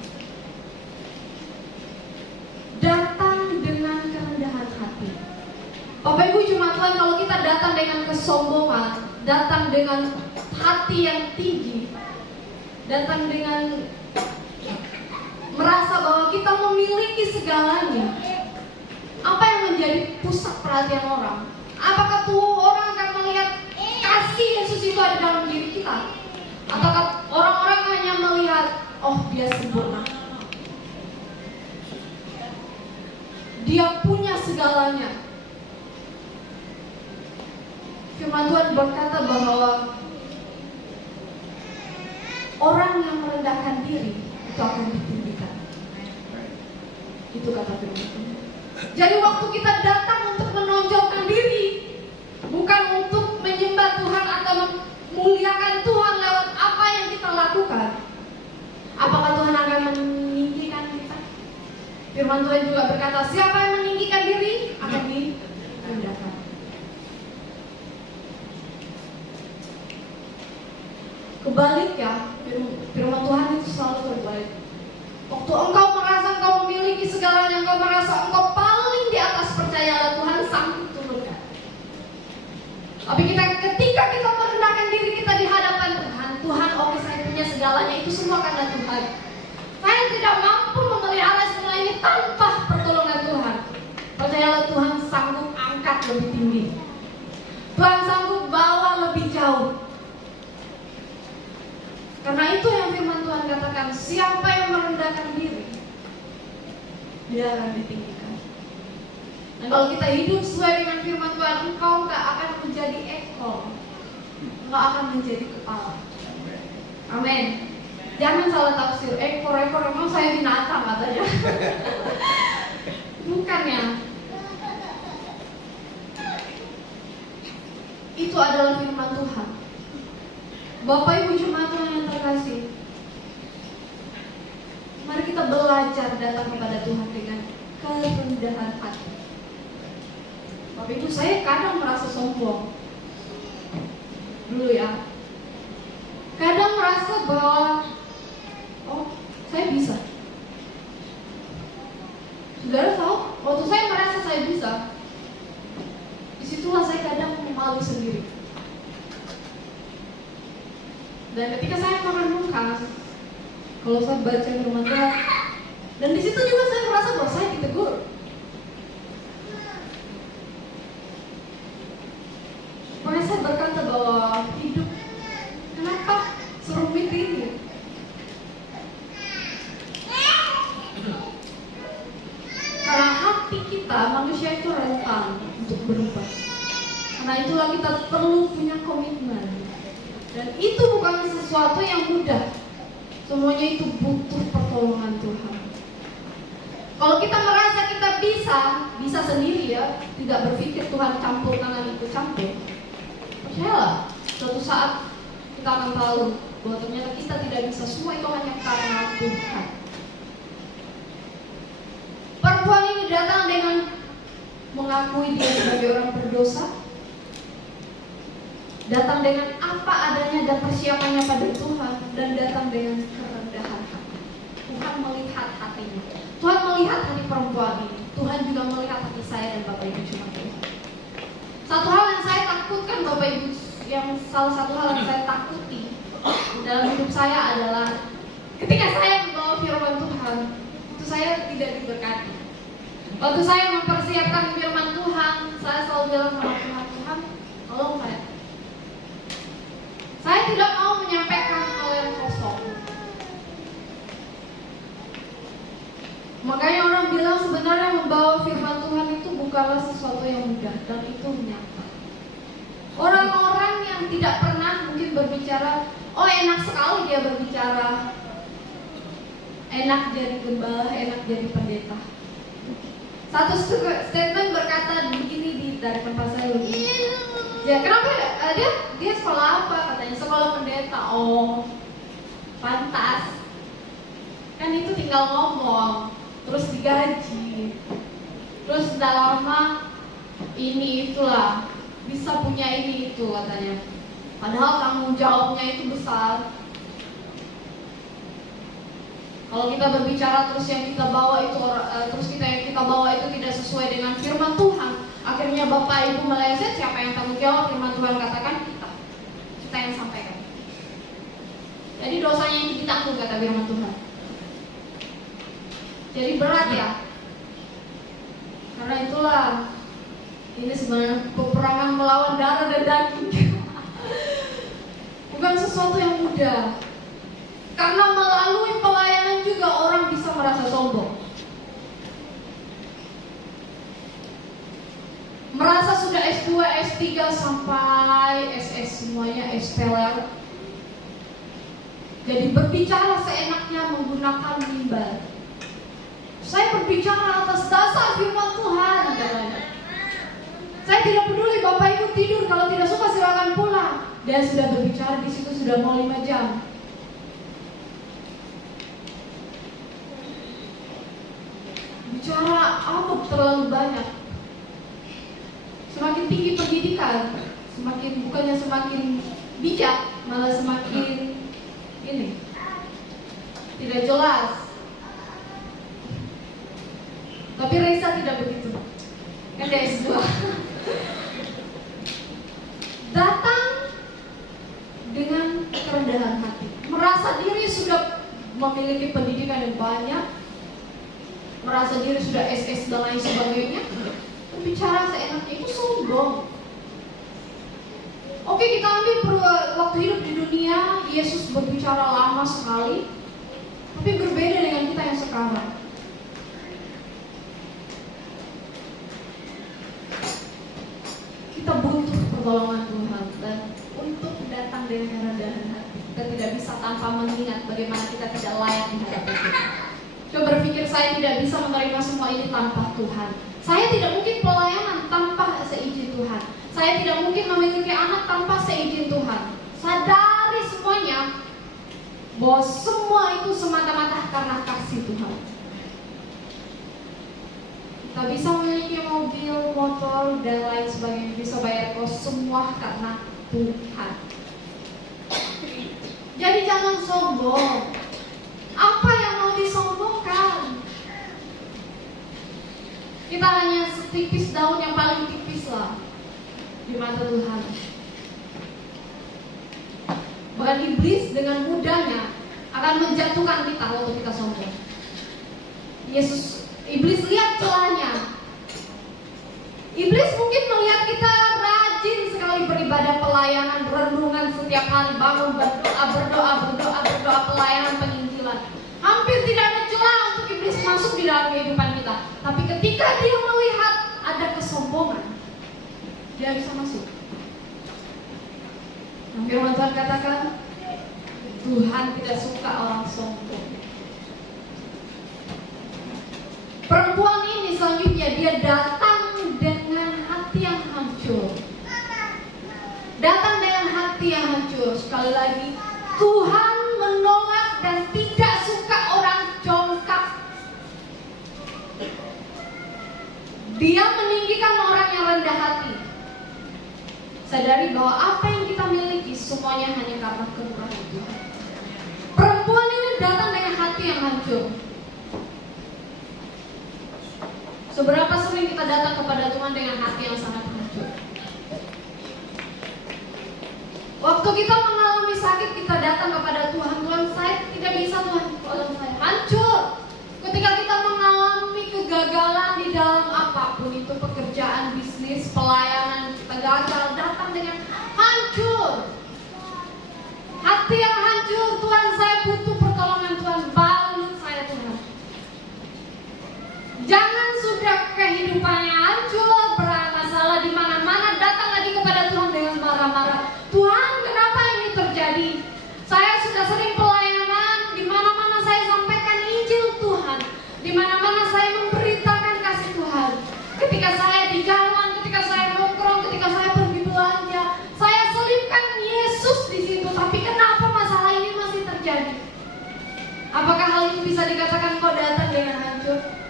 Datang dengan kerendahan hati. Bapak Ibu Jemaat Tuhan, kalau kita datang dengan kesombongan, datang dengan hati yang tinggi, datang dengan merasa bahwa kita memiliki segalanya, apa yang menjadi pusat perhatian orang? Apakah orang akan melihat kasih Yesus itu ada dalam diri kita? Ataukah orang-orang hanya melihat, oh dia sempurna, dia punya segalanya? Firman Tuhan berkata bahwa orang yang merendahkan diri itu akan ditinggikan. Itu kata firman Tuhan. Jadi waktu kita datang untuk menonjolkan diri, bukan untuk menyembah Tuhan atau memuliakan Tuhan lewat apa yang kita lakukan, apakah Tuhan akan meninggikan kita? Firman Tuhan juga berkata, siapa yang meninggikan diri akan direndahkan. Kebalik ya, firman Tuhan itu selalu berbalik. Waktu engkau merasa engkau memiliki segalanya, engkau merasa engkau paling di atas, percayalah Tuhan sanggup turunkan. Tapi ketika kita merendahkan diri kita di hadapan Tuhan, Tuhan, oke, saya punya segalanya, itu semua karena Tuhan. Saya tidak mampu memelihara semua ini tanpa pertolongan Tuhan. Percayalah Tuhan sanggup angkat lebih tinggi. Tuhan sanggup bawa lebih jauh. Karena itu yang firman Tuhan katakan, siapa yang merendahkan diri, dia akan ditinggikan. Dan kalau kita hidup sesuai dengan firman Tuhan, engkau gak akan menjadi ekor, engkau akan menjadi kepala. Amin. Jangan salah tafsir, ekor emang saya binatang katanya. Bukan ya. Itu adalah firman Tuhan. Bapak Ibu Jemaat Tuhan yang terkasih, mari kita belajar datang kepada Tuhan dengan kerendahan hati. Bapak Ibu, saya kadang merasa sombong dulu ya. Kadang merasa bahwa oh, saya bisa. Saudara tahu, waktu saya merasa saya bisa, disitulah saya kadang malu sendiri. Dan ketika saya merenungkan, kalau saya baca firman Tuhan, dan di situ juga saya merasa bahwa saya ditegur. Makanya saya berkata bahwa hidup, kenapa serumit ini? Karena hati kita, manusia itu rentan untuk berubah. Karena itulah kita perlu punya komitmen. Dan itu bukan sesuatu yang mudah. Semuanya itu butuh pertolongan Tuhan. Kalau kita merasa kita bisa sendiri ya, tidak berpikir Tuhan campur tangan itu campur, percayalah, suatu saat kita akan tahu bahwa ternyata kita tidak bisa. Semua itu hanya karena Tuhan. Perempuan ini datang dengan mengakui dia sebagai orang berdosa, datang dengan apa adanya dan persiapannya pada Tuhan, dan datang dengan kerendahan hati. Tuhan melihat hatinya. Tuhan melihat hati perempuan ini. Tuhan juga melihat hati saya dan Bapak Ibu Jemaat Tuhan. Satu hal yang saya takutkan Bapak Ibu, salah satu hal yang saya takuti dalam hidup saya adalah ketika saya membawa firman Tuhan, itu saya tidak diberkati. Waktu saya mempersiapkan firman Tuhan, saya selalu bilang sama Tuhan, Tuhan, tolong saya tidak mau menyampaikan hal yang kosong. Makanya orang bilang sebenarnya membawa firman Tuhan itu bukanlah sesuatu yang mudah, dan itu nyata. Orang-orang yang tidak pernah mungkin berbicara, oh enak sekali dia berbicara, enak jadi gembala, enak jadi pendeta. Satu statement berkata begini dari tempat saya lebih. Ya kenapa dia sekolah apa? Katanya sekolah pendeta. Oh, pantas. Kan itu tinggal ngomong, terus digaji, terus sudah lama ini itulah bisa punya ini itu katanya. Padahal tanggung jawabnya itu besar. Kalau kita berbicara terus yang kita bawa itu yang kita bawa itu tidak sesuai dengan firman Tuhan, akhirnya Bapak Ibu meleset, siapa yang tanggung jawab? Firman Tuhan katakan kita yang sampaikan. Jadi dosanya itu ditanggung kata firman Tuhan. Jadi berat ya. Karena itulah ini sebenarnya peperangan melawan darah dan daging. Bukan sesuatu yang mudah. Karena melalui pelayanan juga orang bisa merasa sombong. Merasa sudah S2, S3 sampai SS semuanya S-teler. Jadi berbicara seenaknya menggunakan mimbar. Saya berbicara atas dasar firman Tuhan katanya. Saya tidak peduli Bapak Ibu tidur, kalau tidak suka silakan pulang. Dia sudah berbicara di situ sudah mau 5 jam. Bicara apa terlalu banyak. Semakin tinggi pendidikan, bukannya semakin bijak, malah semakin ini tidak jelas. Tapi Reza tidak begitu. Kan dia S2. Datang dengan kerendahan hati, merasa diri sudah memiliki pendidikan yang banyak, merasa diri sudah SS dan lain sebagainya, berbicara seenaknya itu sombong. Oke, kita ambil waktu hidup di dunia, Yesus berbicara lama sekali, tapi berbeda dengan kita yang sekarang. Kita butuh pertolongan Tuhan, dan untuk datang dengan kerendahan hati, kita tidak bisa tanpa mengingat bagaimana kita tidak layak di hadapan Tuhan. Coba berpikir, saya tidak bisa menerima semua ini tanpa Tuhan. Saya tidak mungkin pelayanan tanpa seizin Tuhan. Saya tidak mungkin memiliki anak tanpa seizin Tuhan. Sadari semuanya bahwa semua itu semata-mata karena kasih Tuhan. Kita bisa memiliki mobil, motor, dan lain sebagainya, bisa bayar kos, semua karena Tuhan. Jadi jangan sombong. Apa yang mau disombongkan? Kita hanya setipis daun yang paling tipis lah di mata Tuhan. Bahkan iblis dengan mudahnya akan menjatuhkan kita waktu kita sombong. Iblis lihat celahnya. Iblis mungkin melihat kita rajin sekali beribadah, pelayanan, renungan setiap hari, bangun berdoa, pelayanan, penginjilan. Hampir tidak ada celah untuk iblis masuk di dalam kehidupan kita. Tapi ketika dia melihat ada kesombongan, dia bisa masuk. Nah, firman Tuhan katakan, Tuhan tidak suka orang sombong. Perempuan ini selanjutnya dia datang dengan hati yang hancur. Datang dengan hati yang hancur. Sekali lagi, Tuhan menolak dan tidak suka orang jongkak. Dia meninggikan orang yang rendah hati. Sadari bahwa apa yang kita miliki semuanya hanya karena kemurahan Tuhan. Perempuan ini datang dengan hati yang hancur. Seberapa sering kita datang kepada Tuhan dengan hati yang sangat hancur? Waktu kita mengalami sakit, kita datang kepada Tuhan. Tuhan, saya tidak bisa, Tuhan, tolong saya. Hancur. Ketika kita mengalami kegagalan di dalam apapun itu, pekerjaan, bisnis, pelayanan, kita gagal, datang dengan hancur. Hati yang hancur. Tuhan, saya butuh pertolongan Tuhan. Balik saya, Tuhan. kehidupannya hancur, bermasalah di mana-mana, datang lagi kepada Tuhan dengan marah-marah. Tuhan, kenapa ini terjadi? Saya sudah sering pelayanan, di mana-mana saya sampaikan Injil Tuhan, di mana-mana saya memberitakan kasih Tuhan. Ketika saya di jalan, ketika saya nongkrong, ketika saya pergi belanja, saya selipkan Yesus di situ. Tapi kenapa masalah ini masih terjadi? Apakah hal itu bisa dikatakan kau datang dengan hancur?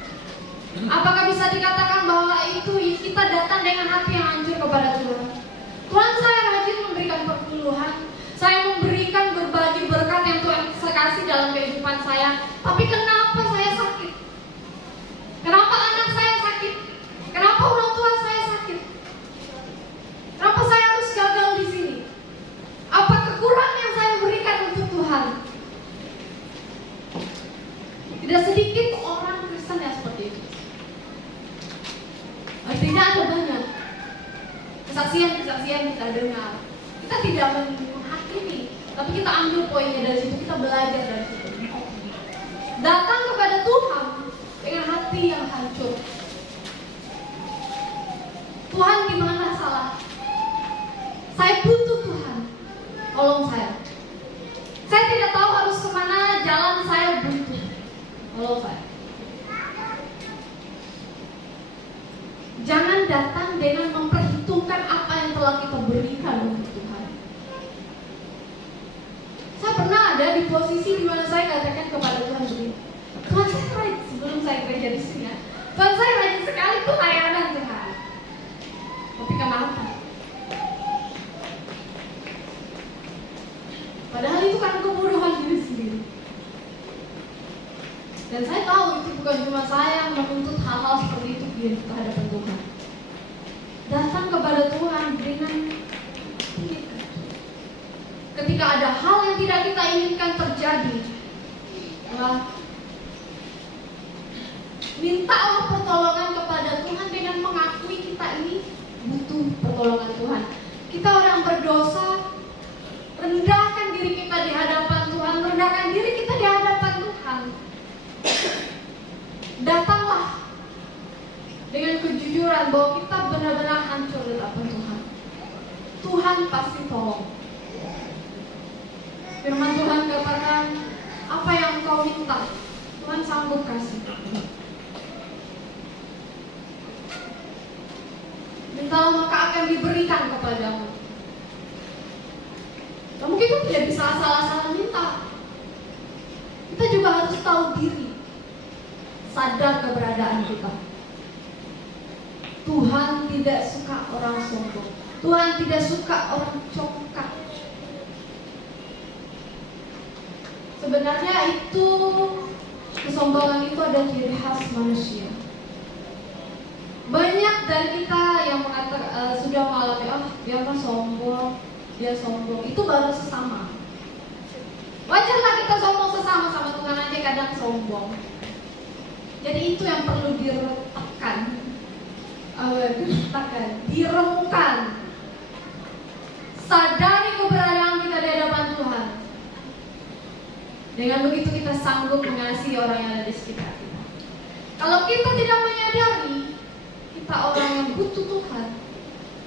Apakah bisa dikatakan bahwa itu kita datang dengan hati yang hancur kepada Tuhan? Tuhan, saya rajin memberikan perpuluhan, saya memberikan berbagi berkat yang Tuhan kasih dalam kehidupan saya. Tapi kenapa saya sakit? Kenapa anak saya sakit? Kenapa orang tua saya sakit? Kenapa saya harus gagal di sini? Apa kekurangan yang saya berikan untuk Tuhan? Tidak sedikit orang Kristen yang seperti itu. Artinya ada banyak kesaksian-kesaksian kita dengar. Kita tidak menghakimi, tapi kita ambil poinnya dari situ, kita belajar dari situ. Datang kepada Tuhan dengan hati yang hancur. Tuhan, di mana salah? Saya butuh Tuhan, tolong saya. Saya tidak tahu harus kemana jalan, saya butuh. Tolong saya. Jangan datang dengan memperhitungkan apa yang telah kita berikan untuk Tuhan. Saya pernah ada di posisi di mana saya katakan kepada Tuhan begini, Tuhan, saya rajin sebelum saya gereja di sini ya. Tuhan, saya rajin sekali pelayanan Tuhan. Tapi kenapa? Padahal itu kan kebodohan diri sendiri. Dan saya tahu itu bukan cuma saya yang menuntut hal-hal seperti itu di hadapan Tuhan. Datang kepada Tuhan dengan ketika ada hal yang tidak kita inginkan terjadi, mintalah pertolongan kepada Tuhan dengan mengakui kita ini butuh pertolongan Tuhan. Kita orang berdosa, rendahkan diri kita di hadapan Tuhan, rendahkan diri kita di hadapan Tuhan. Datanglah dengan kejujuran bahwa kita benar-benar hancur di hadapan Tuhan. Tuhan pasti tolong. Firman Tuhan katakan, apa yang kau minta, Tuhan sanggup kasih. Mintalah maka akan diberikan kepadamu. Namun kita tidak bisa asal-asalan minta. Kita juga harus tahu diri, sadar keberadaan kita. Tuhan tidak suka orang sombong. Tuhan tidak suka orang congkak. Sebenarnya itu, kesombongan itu adalah ciri khas manusia. Banyak dari kita yang mengatakan sudah mengalami, dia kan sombong, dia sombong. Itu baru sesama. Wajarlah kita sombong sesama, sama Tuhan aja kadang sombong. Jadi itu yang perlu diretakkan, direnungkan. Sadari keberadaan kita di hadapan Tuhan. Dengan begitu kita sanggup mengasihi orang yang ada di sekitar kita. Kalau kita tidak menyadari kita orang yang butuh Tuhan,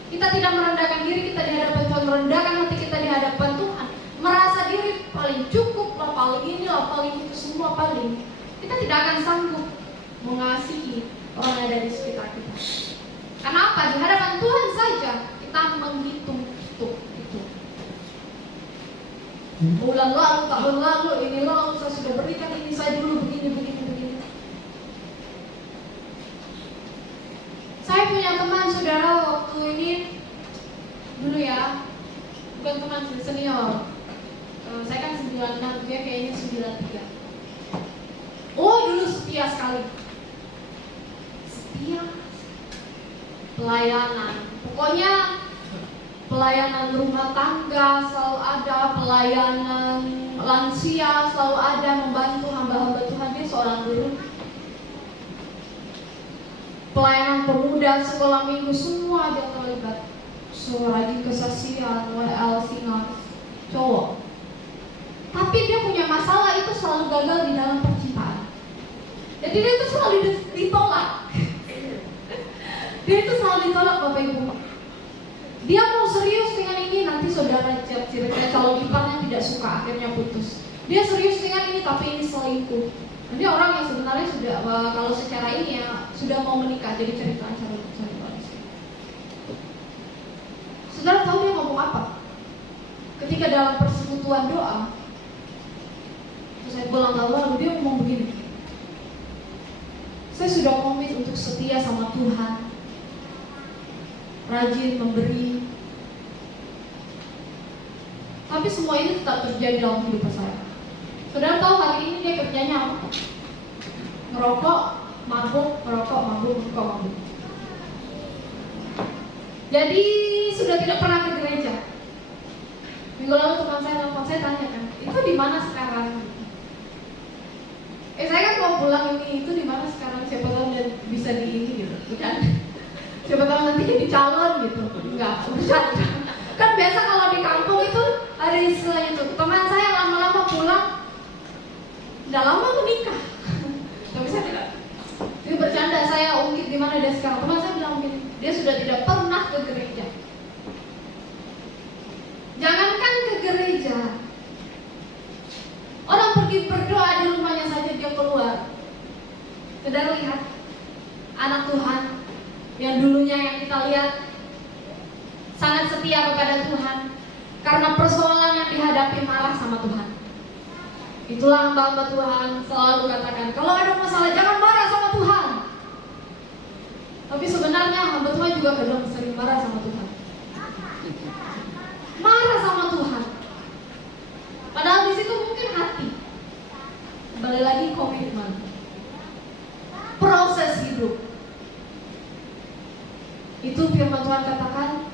kita tidak merendahkan diri kita di hadapan Tuhan, merendahkan hati kita di hadapan Tuhan, merasa diri paling cukup lah, paling inilah, paling itu semua paling, kita tidak akan sanggup mengasihi orang yang ada di sekitar kita. Karena apa? Di hadapan Tuhan saja kita menghitung itu. Bulan lalu, tahun lalu, ini lalu saya sudah berikan ini, saya dulu begini. Saya punya teman saudara waktu ini dulu ya, bukan teman senior. Saya kan 96, dia kayaknya 93. Oh dulu setia sekali. Setia. Pelayanan. Pokoknya pelayanan rumah tangga selalu ada, pelayanan lansia selalu ada, membantu hamba-hamba Tuhan. Dia seorang guru. Pelayanan pemuda, sekolah minggu, semua dia terlibat. Rajin kesaksian, WL, singa, cowok. Tapi dia punya masalah itu selalu gagal di dalam percintaan. Jadi dia itu selalu ditolak. Dia itu selalu ditolak Bapak Ibu. Dia mau serius dengan ini, nanti saudara ceritanya calon iparnya tidak suka, akhirnya putus. Dia serius dengan ini, tapi ini selingkuh. Dia orang yang sebenarnya sudah, kalau secara ini ya sudah mau menikah, jadi ceritanya calon istri. Saudara tahu dia ngomong apa? Ketika dalam persekutuan doa, terus saya pulang lalu dia ngomong begini. Saya sudah komit untuk setia sama Tuhan, rajin memberi, tapi semua ini tetap terjadi dalam hidup saya. Saudara tahu hari ini dia kerjanya apa? Ngerokok, mabuk, ngerokok, mabuk, ngerokok, mabuk. Jadi sudah tidak pernah ke gereja. Minggu lalu teman saya telepon, saya tanya kan, itu di mana sekarang? Saya kan mau pulang ini, itu di mana sekarang? Siapa tahu dia bisa di ini gitu, kan? Siapa tahu nanti jadi calon gitu. Enggak, bercanda. Kan biasa kalau di kampung itu ada istilah itu. Teman saya lama-lama pulang, udah lama menikah. Tapi saya tidak. Dia bercanda, saya ungkit di mana dia sekarang. Teman saya bilang begini, dia sudah tidak pernah ke gereja. Jangankan ke gereja, orang pergi berdoa di rumahnya saja dia keluar. Saudara lihat anak Tuhan yang dulunya yang kita lihat sangat setia kepada Tuhan, karena persoalan yang dihadapi marah sama Tuhan. Itulah hamba-hamba Tuhan selalu katakan, kalau ada masalah jangan marah sama Tuhan. Tapi sebenarnya hamba Tuhan juga kadang sering marah sama Tuhan. Marah sama Tuhan. Padahal di situ mungkin hati. Kembali lagi komitmen. Proses hidup. Itu firman Tuhan katakan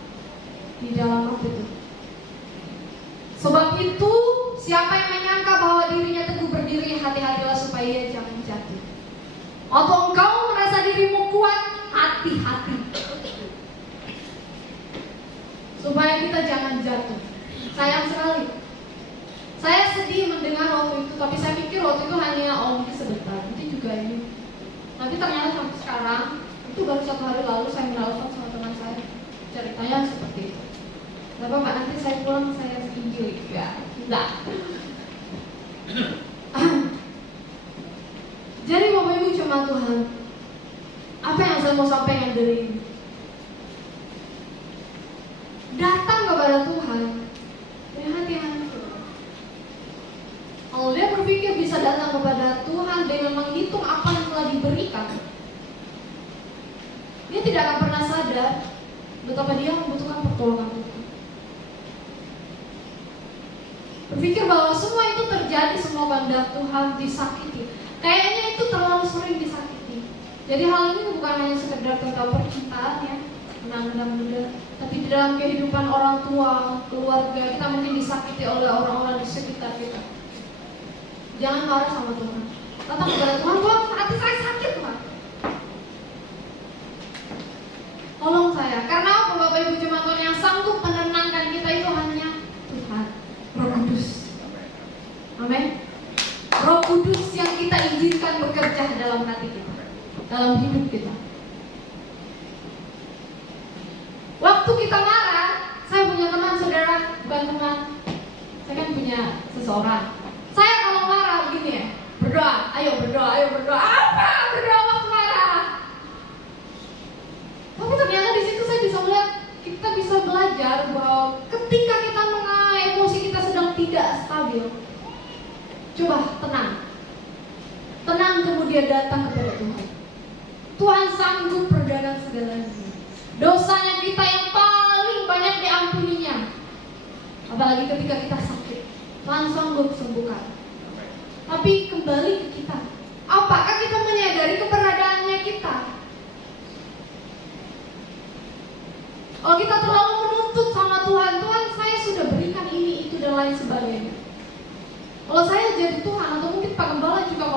di dalam waktu itu. Sebab itu siapa yang menyangka bahwa dirinya teguh berdiri, hati-hatilah supaya ia jangan jatuh. Atau engkau merasa dirimu kuat, hati-hati supaya kita jangan jatuh. Sayang sekali. Saya sedih mendengar waktu itu, tapi saya pikir waktu itu hanya mungkin sebentar, nanti juga ini. Tapi ternyata sampai sekarang, itu baru 1 hari lalu saya menelpon sama teman saya, ceritanya seperti itu. Kenapa Mbak, nanti saya pulang saya injil ya? Enggak. Jadi Bapak Ibu cuma Tuhan, apa yang saya mau sampaikan dari ini? Datang kepada Tuhan dengan hati-hati. Kalau dia berpikir bisa datang kepada Tuhan dengan menghitung apa yang telah diberikan, dia tidak akan pernah sadar betapa dia membutuhkan pertolongan Tuhan. Berpikir bahwa semua itu terjadi, semua kehendak Tuhan, disakiti. Kayaknya itu terlalu sering disakiti. Jadi hal ini bukan hanya sekedar tentang percintaan ya, menang-menang muda, tapi di dalam kehidupan orang tua, keluarga, kita mungkin disakiti oleh orang-orang di sekitar kita. Jangan marah sama Tuhan. Datang kepada Tuhan, Tuhan hati saya sakit Tuhan. Tolong saya. Karena apa Bapak Ibu jemaat Tuhan, yang sanggup menenangkan kita itu hanya Tuhan, Roh Kudus. Amin. Roh Kudus yang kita izinkan bekerja dalam hati kita, dalam hidup kita. Waktu kita marah, saya punya teman saudara, bukan teman, saya kan punya seseorang. Saya kalau marah begini ya, berdoa, ayo berdoa, ayo berdoa. Apa? Berdoa waktu marah. Tapi ternyata di situ saya bisa melihat, kita bisa belajar bahwa ketika kita emosi kita sedang tidak stabil, coba tenang. Tenang kemudian datang kepada Tuhan. Tuhan sanggup perdagang segalanya. Dosanya kita yang paling banyak diampuninya. Apalagi ketika kita sakit, Tuhan sanggup sembuhkan. Tapi kembali ke kita, apakah kita menyadari keberadaannya kita? Kalau kita terlalu menuntut sama Tuhan, Tuhan saya sudah berikan ini, itu dan lain sebagainya. Kalau saya jadi Tuhan, atau mungkin Pak Gembala juga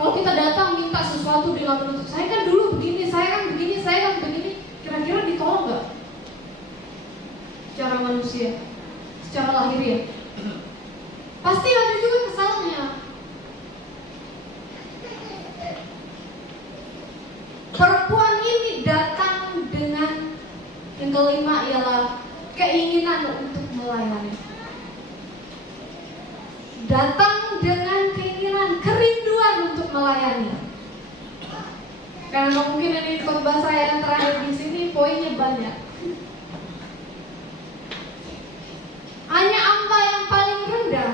kalau kita datang minta sesuatu dengan menuntut, saya kan dulu begini, saya kan begini, kira-kira ditolong nggak? Secara manusia, secara lahiriah, pasti ada juga kesalahannya. Perempuan ini datang yang kelima ialah keinginan untuk melayani. Datang dengan keinginan, kerinduan untuk melayani. Karena mungkin ini khotbah saya yang terakhir di sini, poinnya banyak. Hanya hamba yang paling rendah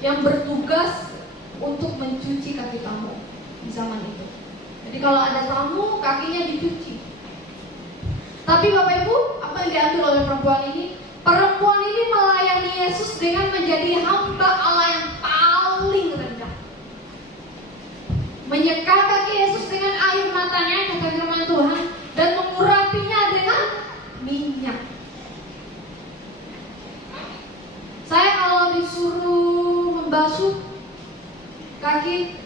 yang bertugas untuk mencuci kaki tamu di zaman itu. Jadi kalau ada tamu, kakinya dicuci. Tapi Bapak Ibu, apa yang diambil oleh perempuan ini? Perempuan ini melayani Yesus dengan menjadi hamba Allah yang paling rendah. Menyeka kaki Yesus dengan air matanya, kata firman Tuhan, dan mengurapinya dengan minyak. Saya kalau disuruh membasuh kaki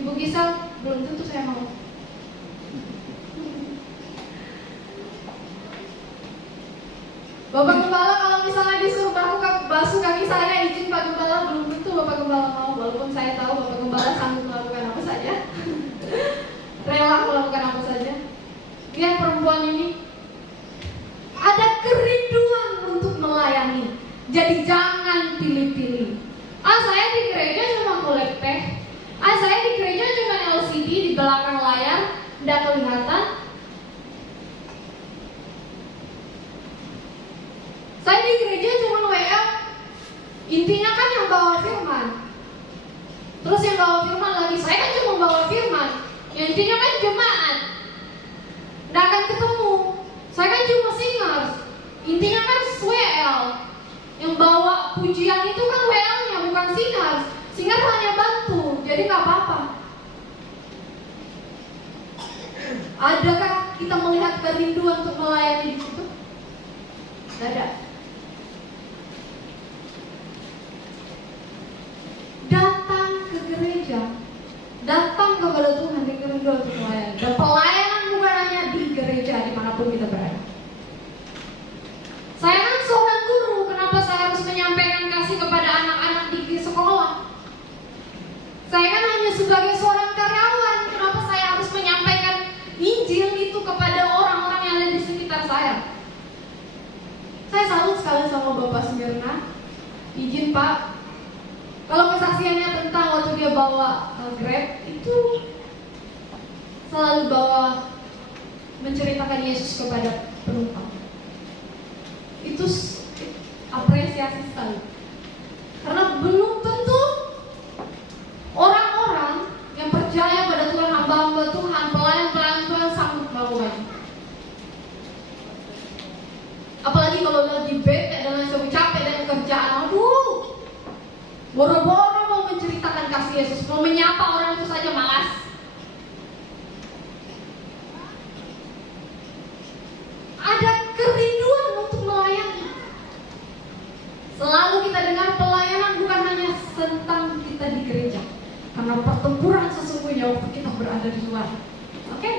Ibu Gisel, belum tentu saya mau. Bapak Gembala kalau misalnya disuruh basuh kaki saya, izin Pak Gembala, belum tentu Bapak Gembala mau. Walaupun saya tahu Bapak Gembala sanggup melakukan apa saja, rela melakukan apa saja. Lihat perempuan ini, ada kerinduan untuk melayani. Jadi jangan pilih-pilih. Saya di gereja cuma kolek teh. Saya di gereja cuma LCD di belakang layar, tidak kelihatan. Saya di gereja cuma WL. Intinya kan yang bawa firman. Terus yang bawa firman lagi, saya kan cuma bawa firman. Yang intinya kan jemaat. Nggak akan ketemu. Saya kan cuma singers. Intinya kan WL. Yang bawa pujian itu kan WL-nya, bukan singers. Singers hanya bantu, jadi nggak apa-apa. Adakah kita melihat kerinduan untuk melayani di situ? Tidak ada. Datang ke gereja, datang kepada Tuhan dengan kerinduan untuk melayani. Dan pelayanan bukan hanya di gereja, dimanapun kita berada. Saya kan seorang guru, kenapa saya harus menyampaikan kasih kepada anak-anak di sekolah? Saya kan hanya sebagai seorang karyawan, kenapa saya harus menyampaikan Injil itu kepada orang-orang yang ada di sekitar saya? Saya salut sekali sama Bapak Smirna. Izin Pak, kalau kesaksiannya tentang waktu dia bawa Grab, itu selalu bawa menceritakan Yesus kepada penumpang. Itu apresiasi sekali. Karena belum tentu orang-orang yang percaya pada Tuhan, hamba-hamba Tuhan, pelayan-pelayan Tuhan sanggup melakukannya. Apalagi kalau lagi bete dan langsung capek dengan kerjaan, aduh, boro-boro mau menceritakan kasih Yesus, mau menyapa orang itu saja malas. Ada kerinduan untuk melayani. Selalu kita dengar pelayanan bukan hanya tentang kita di gereja, karena pertempuran sesungguhnya waktu kita berada di luar. Oke?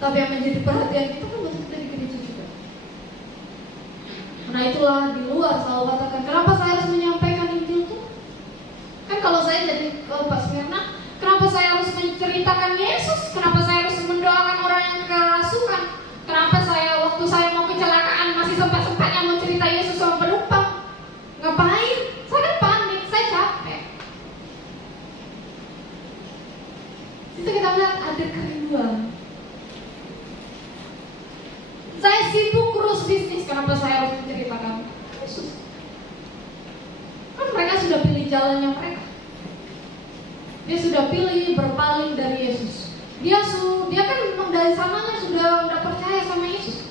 Tapi yang menjadi perhatian kita kan waktu kita di gereja juga. Nah itulah di luar selalu katakan, kenapa saya harus menyampaikan Injil itu? Kan kalau saya jadi Pak Smirna, kenapa saya harus menceritakan Yesus? Kenapa saya harus mendoakan orang yang kerasukan? Kenapa saya waktu saya mau kecelakaan masih sempat-sempatnya mau cerita Yesus sama penumpang? Ngapain? Saya kan panik, saya capek. Itu kita lihat ada kerinduan. Saya sibuk urus bisnis, kenapa saya harus menceritakan Yesus? Kan mereka sudah pilih jalannya mereka. Dia sudah pilih berpaling dari Yesus. Dia kan memang dari sananya sudah percaya sama Yesus.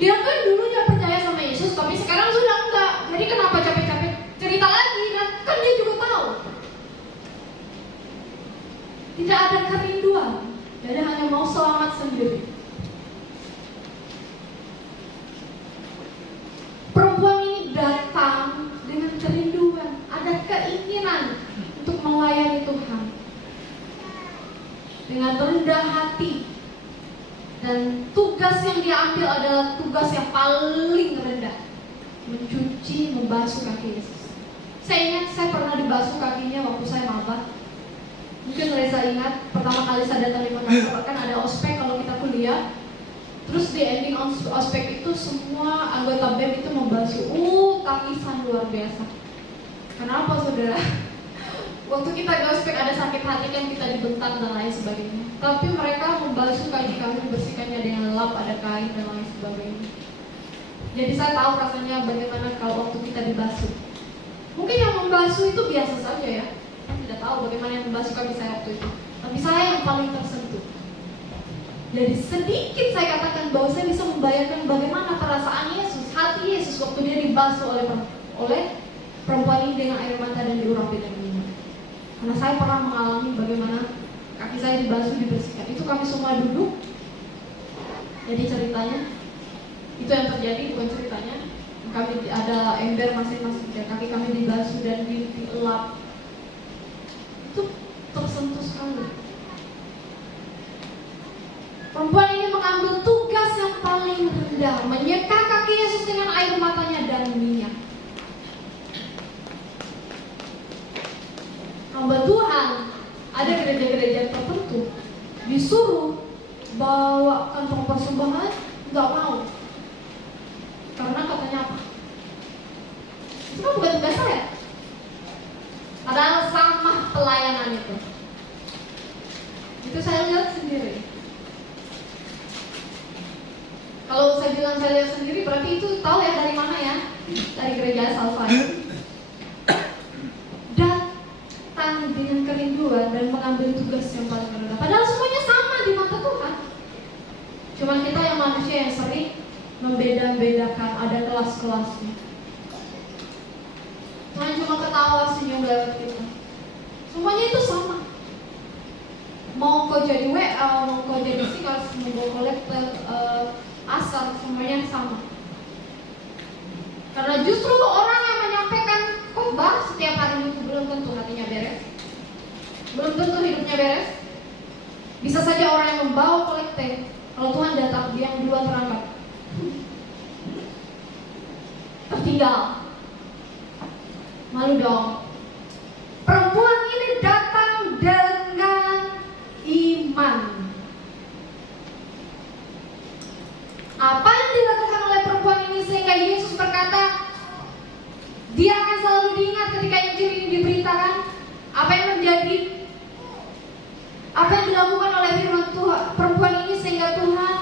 Dia kan dulunya percaya sama Yesus, tapi sekarang sudah enggak. Jadi kenapa capek-capek cerita lagi? Kan dia juga tahu. Tidak ada kerinduan. Jadi hanya mau selamat sendiri. Perempuan ini datang dengan kerinduan, ada keinginan untuk melayani Tuhan dengan rendah hati, dan tugas yang diambil adalah tugas yang paling rendah, mencuci, membasuh kaki Yesus. Saya ingat saya pernah dibasuh kakinya waktu saya maba. Mungkin Reza ingat pertama kali saya datang di Makassar kan ada ospek kalau kita kuliah. Terus di ending ospek itu semua anggota BEM itu membasuh tangisan luar biasa. Kenapa saudara? Waktu kita ke ospek ada sakit hati kan, kita dibentak dan lain sebagainya. Tapi mereka membasuh kaki kami, membersihkannya dengan lap, ada kain dan lain sebagainya. Jadi saya tahu rasanya bagaimana kalau waktu kita dibasuh. Mungkin yang membasuh itu biasa saja ya. Saya tidak tahu bagaimana yang membasuh kaki saya waktu itu. Tapi saya yang paling tersentuh. Jadi sedikit saya katakan bahwa saya bisa membayangkan bagaimana perasaan Yesus, hati Yesus waktu dia dibasuh oleh perempuan ini dengan air mata dan diurapi dengan minyak. Karena saya pernah mengalami bagaimana kaki saya dibasuh, dibersihkan. Itu kami semua duduk. Jadi ceritanya itu yang terjadi, bukan ceritanya. Kami ada ember masing-masing, kaki kami dibasuh dan dielap. Itu tersentuh sekali. Perempuan ini mengambil tugas yang paling rendah, menyeka kaki Yesus dengan air matanya dan minyak. Hamba Tuhan, ada gereja-gereja tertentu disuruh bawa kantong persembahan, nggak mau. Karena katanya apa? Itu kan bukan tugas saya. Padahal sama pelayanan itu. Itu saya lihat sendiri. Kalau saya bilang saya lihat sendiri, berarti itu tahu ya dari mana ya? Dari gereja asal saya. Datang dengan kerinduan dan mengambil tugas yang paling rendah. Padahal semuanya sama di mata Tuhan. Cuman kita yang manusia yang sering membeda-bedakan, ada kelas-kelasnya. Tuhan cuma ketawa senyum lewat kita. Semuanya itu sama. Mau kau jadi WA, mau kau jadi singkat, mau kolektor, asal semuanya sama. Karena justru orang yang menyampaikan khotbah setiap hari itu belum tentu hatinya beres, belum tentu hidupnya beres. Bisa saja orang yang membawa kolektor, kalau Tuhan datang dia yang duluan terangkat, tertinggal, malu dong. Perempuan ini datang dengan iman. Apa yang dilakukan oleh perempuan ini sehingga Yesus berkata dia akan selalu diingat ketika Injil ini diberitakan? Apa yang terjadi? Apa yang dilakukan oleh firman Tuhan perempuan ini sehingga Tuhan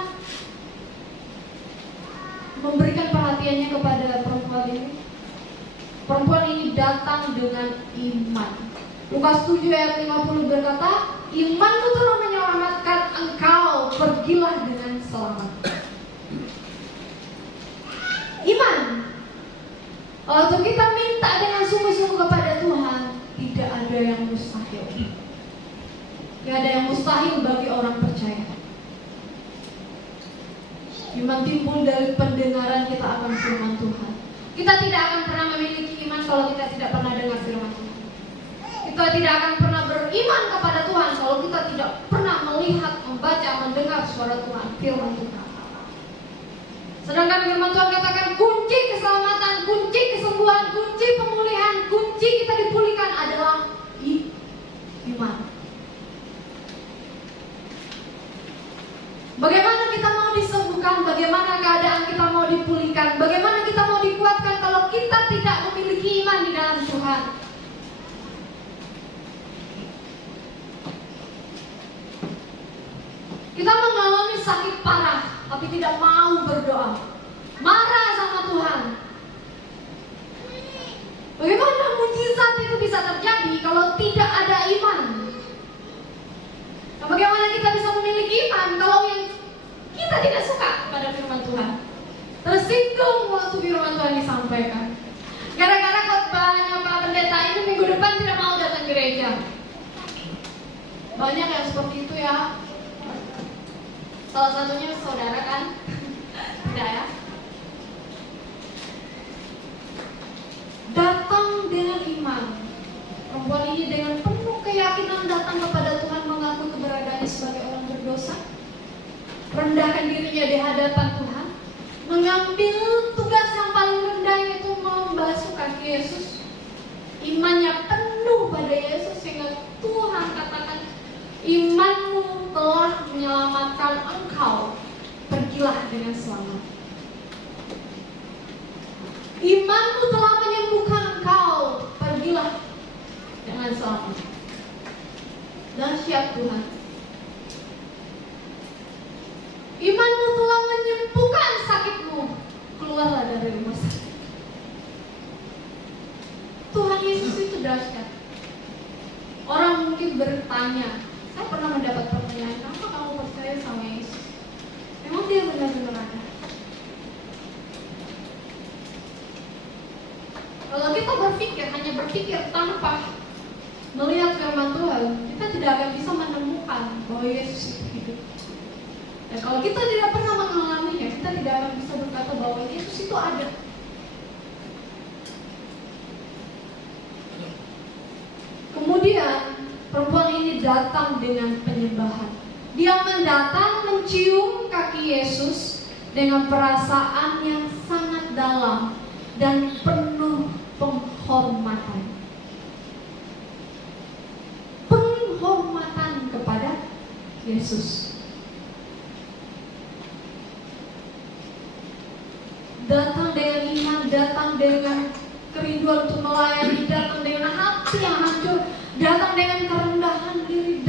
memberikan perhatiannya kepada perempuan ini? Perempuan ini datang dengan iman. Lukas 7 ayat 50 berkata, imanmu telah menyelamatkan engkau, pergilah dengan selamat. Iman. Waktu kita minta dengan sungguh-sungguh kepada Tuhan, tidak ada yang mustahil. Tidak ada yang mustahil bagi orang percaya. Iman timbul dari pendengaran kita akan firman Tuhan. Kita tidak akan pernah memiliki iman kalau kita tidak pernah dengar firman Tuhan. Kita tidak akan pernah beriman kepada Tuhan kalau kita tidak pernah melihat, membaca, mendengar suara Tuhan, firman Tuhan. Sedangkan firman Tuhan katakan kunci keselamatan, kunci kesembuhan, kunci pemulihan, kunci kita dipulihkan adalah iman. Bagaimana kita mau disembuhkan, bagaimana keadaan kita mau dipulihkan, bagaimana kita mau dikuatkan kalau kita tidak memiliki iman di dalam Tuhan. Kita mengalami sakit parah, tapi tidak mau berdoa, marah sama Tuhan. Bagaimana mujizat itu bisa terjadi kalau tidak ada iman? Nah, bagaimana kita bisa memiliki iman kalau yang kita tidak suka pada firman Tuhan? Tersinggung waktu firman Tuhan disampaikan. Gara-gara khotbahnya Pak Pendeta ini minggu depan tidak mau datang gereja. Banyak yang seperti itu ya. Salah satunya saudara kan? Tidak ya? Datang dengan iman. Perempuan ini dengan penuh keyakinan datang kepada Tuhan, mengaku keberadaannya sebagai orang berdosa, rendahkan dirinya di hadapan Tuhan, mengambil tugas yang paling rendah yaitu membasuh kaki Yesus. Imannya penuh pada Yesus sehingga Tuhan katakan dengan selamat. Imanmu telah menyembuhkan engkau, pergilah dengan selamat. Dahsyat Tuhan. Imanmu telah menyembuhkan sakitmu, keluarlah dari rumah sakit. Tuhan Yesus itu dahsyat. Orang mungkin bertanya, saya pernah mendapat pertanyaan, kenapa kamu percaya sama Yesus? Memang dia benar-benar ada. Kalau kita hanya berpikir tanpa melihat firman Tuhan, kita tidak akan bisa menemukan bahwa Yesus itu hidup. Dan kalau kita tidak pernah mengalaminya, kita tidak akan bisa berkata bahwa Yesus itu ada. Kemudian perempuan ini datang dengan penyembahan. Dia mendatang mencium kaki Yesus dengan perasaan yang sangat dalam dan penuh penghormatan. Penghormatan kepada Yesus. Datang dengan iman, datang dengan kerinduan untuk melayani, datang dengan hati yang hancur, datang dengan kerendahan diri,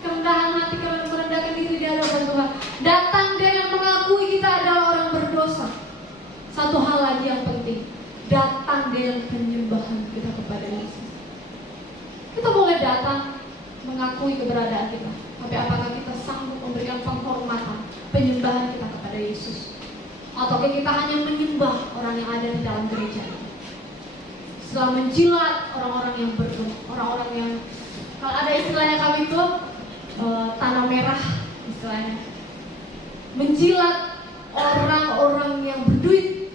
kerendahan hati, merendahkan diri di hadapan Tuhan, datang dengan mengakui kita adalah orang berdosa. Satu hal lagi yang penting, datang dengan penyembahan kita kepada Yesus. Kita boleh datang mengakui keberadaan kita, tapi apakah kita sanggup memberikan penghormatan, penyembahan kita kepada Yesus? Ataukah kita hanya menyembah orang yang ada di dalam gereja? Setelah menjilat orang-orang yang berdoa, orang-orang yang, kalau ada istilahnya kami itu tanah merah istilahnya, menjilat orang-orang yang berduit.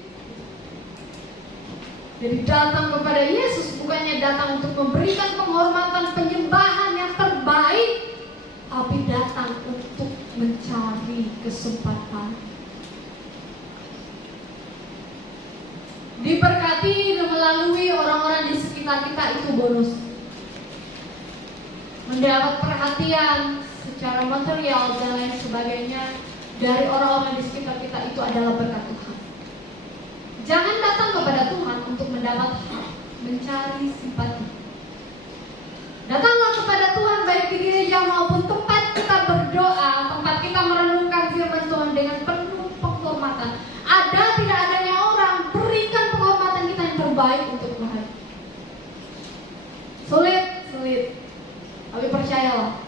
Jadi datang kepada Yesus bukannya datang untuk memberikan penghormatan, penyembahan yang terbaik, tapi datang untuk mencari kesempatan. Diberkati dan melalui orang-orang di sekitar kita itu bonus. Mendapat perhatian secara material dan lain sebagainya dari orang-orang di sekitar kita itu adalah berkat Tuhan. Jangan datang kepada Tuhan untuk mendapat hak, mencari simpati. Datanglah kepada Tuhan baik di gereja maupun tempat kita berdoa, tempat kita merenungkan firman Tuhan dengan penuh penghormatan. Ada tidak adanya orang, berikan penghormatan kita yang terbaik untuk Tuhan. Sulit. Tapi percayalah,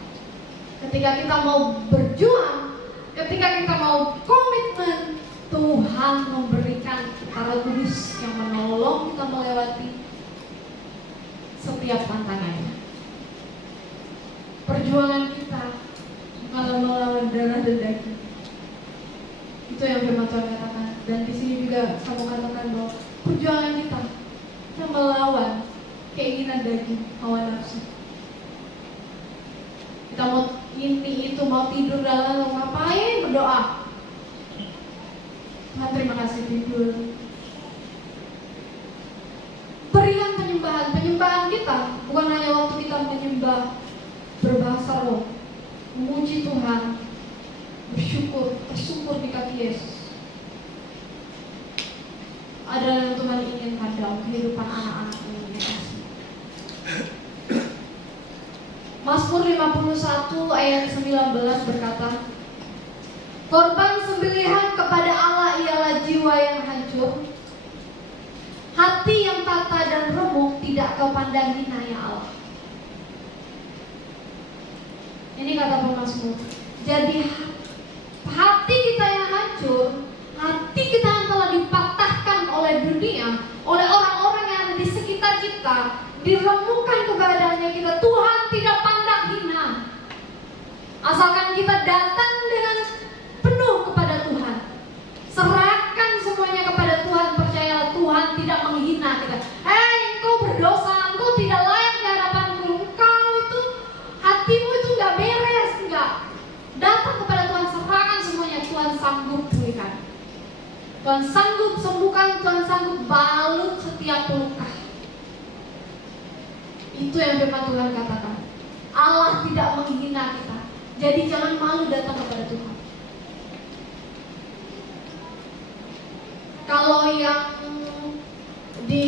ketika kita mau berjuang, ketika kita mau komitmen, Tuhan memberikan Roh Kudus yang menolong kita melewati setiap tantangannya. Perjuangan kita bukanlah melawan darah dan daging. Itu yang firman Tuhan katakan. Dan di sini juga saya mau katakan bahwa perjuangan kita melawan keinginan daging, hawa nafsu. Kita mau ini itu, mau tidur dalam ngapain, berdoa. Tuhan terima kasih tidur. Berikan penyembahan kita bukan hanya waktu kita menyembah berbahasa roh, memuji Tuhan, bersyukur, tersungkur di kaki Yesus. Ada yang Tuhan inginkan dalam kehidupan anak-anak yang dikasihi. Mazmur 51 ayat 19 berkata, korban sembelihan kepada Allah ialah jiwa yang hancur, hati yang tata dan remuk tidak kau pandang hina ya Allah. Ini kata pemazmur. Jadi hati kita yang hancur, hati kita yang telah dipatahkan oleh dunia, oleh orang-orang yang ada di sekitar kita, diremukkan keberadaannya kita, Tuhan tidak pandang hina. Asalkan kita datang dengan penuh kepada Tuhan, serahkan semuanya kepada Tuhan, percayalah Tuhan tidak menghina kita. Engkau berdosa, engkau tidak layak di hadapanku, engkau itu hatimu itu nggak beres, enggak. Datang kepada Tuhan, serahkan semuanya. Tuhan sanggup pulihkan, Tuhan sanggup sembuhkan, Tuhan sanggup balut setiap luka. Itu yang firman Tuhan katakan. Allah tidak menghina kita. Jadi jangan malu datang kepada Tuhan. Kalau yang di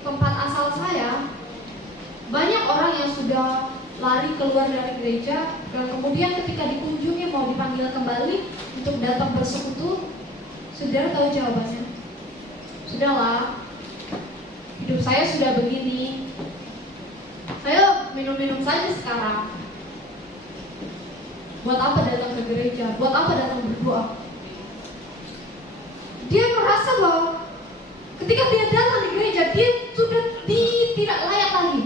tempat asal saya, banyak orang yang sudah lari keluar dari gereja dan kemudian ketika dikunjungi mau dipanggil kembali untuk datang bersekutu, saudara tahu jawabannya? Sudahlah, hidup saya sudah begini, saya minum-minum saja sekarang. Buat apa datang ke gereja? Buat apa datang berdoa? Dia merasa bahwa ketika dia datang di gereja, dia sudah tidak layak lagi.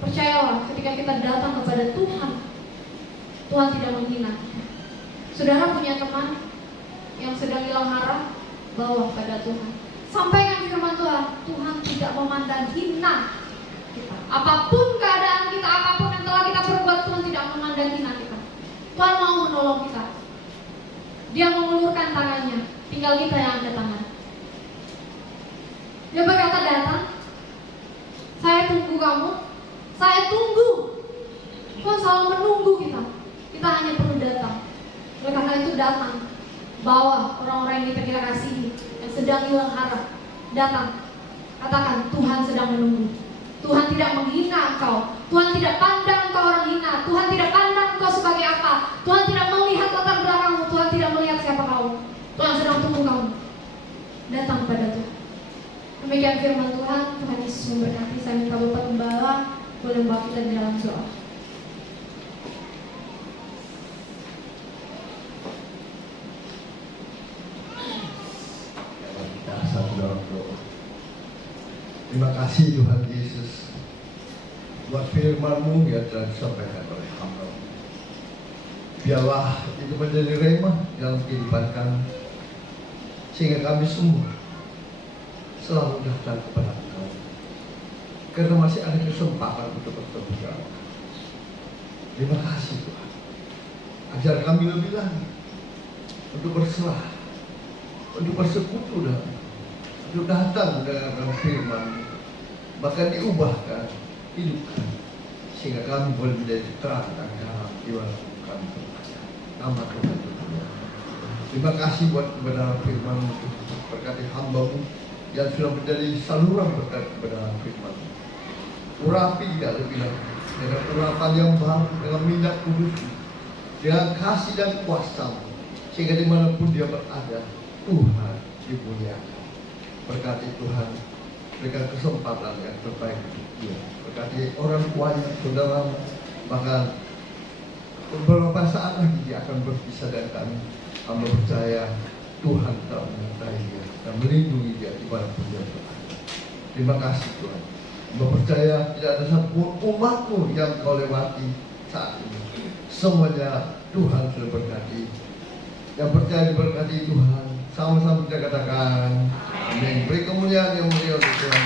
Percayalah, ketika kita datang kepada Tuhan, Tuhan tidak menghina. Saudara punya teman yang sedang hilang arah, bawa pada Tuhan. Sampaikan firman Tuhan, Tuhan tidak memandang hina kita. Apapun keadaan kita, apapun yang telah kita perbuat, Tuhan tidak memandang hina kita. Tuhan mau menolong kita. Dia mengulurkan tangannya, tinggal kita yang angkat tangan. Dia berkata, datang, saya tunggu kamu, saya tunggu. Tuhan selalu menunggu kita. Kita hanya perlu datang. Oleh karena itu datang, bawa orang-orang yang kita kasihi, yang sedang hilang arah. Datang, katakan, Tuhan sedang menunggu. Tuhan tidak menghina engkau. Tuhan tidak pandang engkau orang hina. Tuhan tidak pandang engkau sebagai apa. Tuhan tidak melihat latar belakangmu. Tuhan tidak melihat siapa kau. Tuhan sedang tunggu kamu. Datang pada Tuhan. Demikian firman Tuhan. Tuhan Yesus memberkati. Saya minta Bapak Gembala boleh membawa kita di dalam doa. Kita satu dalam doa. Terima kasih Tuhan Yesus buat firman-Mu yang telah disampaikan oleh hamba. Biarlah itu menjadi remah dalam kehidupan kami, sehingga kami semua selalu datang kepada Engkau, karena masih ada kesempatan untuk bertemu dengan Engkau. Terima kasih Tuhan. Ajar kami lebih lagi untuk berserah, untuk bersekutu dengan, untuk datang dengan firman, bahkan diubahkan, hidupkan, sehingga kami boleh menjadi terang dan terang di mana kami berada. Nama Tuhan terpuji. Terima kasih buat kebenaran firman-Mu, berkati hamba-Mu yang sudah menjadi saluran berkat kebenaran firman-Mu. Urapi tidak lebih lagi dengan urapan yang baru, dengan minyak kudus, dengan kasih dan kuasa-Mu, sehingga dimanapun dia berada, Tuhan dimuliakan. Berkati Tuhan, berikan kesempatan yang terbaik untuk dia. Berkati orang tuanya, saudara, bahkan beberapa saat lagi dia akan berpisah dari kami. Hamba percaya Tuhan telah menyertai dia dan melindungi dia dimanapun dia berada. Terima kasih Tuhan. Hamba percaya tidak ada satu umat-Mu yang Kau lewati saat ini. Semuanya Tuhan sudah berkati. Yang percaya diberkati Tuhan, sama-sama kita katakan amin. Beri kemuliaan yang mulia untuk Tuhan.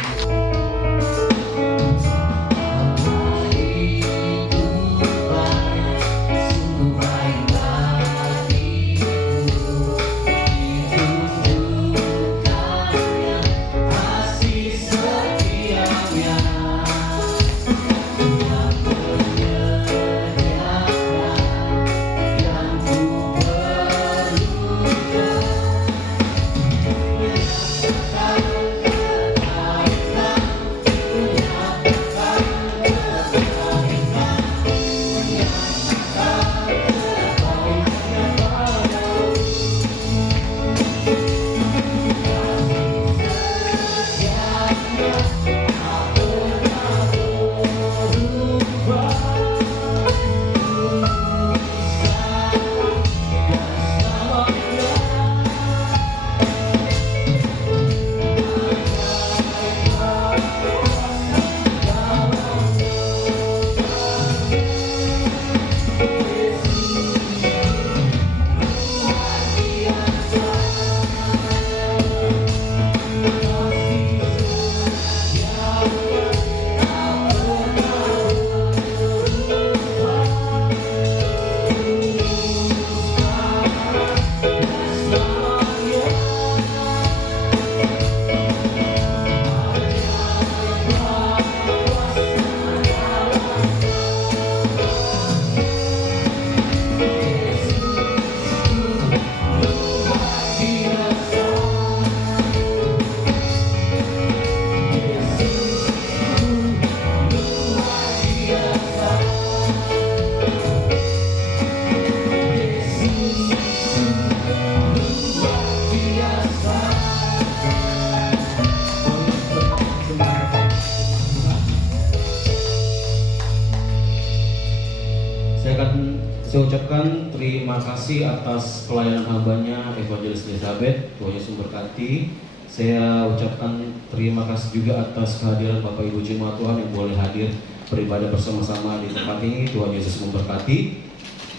Saya ucapkan terima kasih atas pelayanan hambanya Evangelis Elizabeth. Tuhan Yesus memberkati. Saya ucapkan terima kasih juga atas kehadiran Bapak Ibu Jemaat Tuhan yang boleh hadir beribadah bersama-sama di tempat ini. Tuhan Yesus memberkati.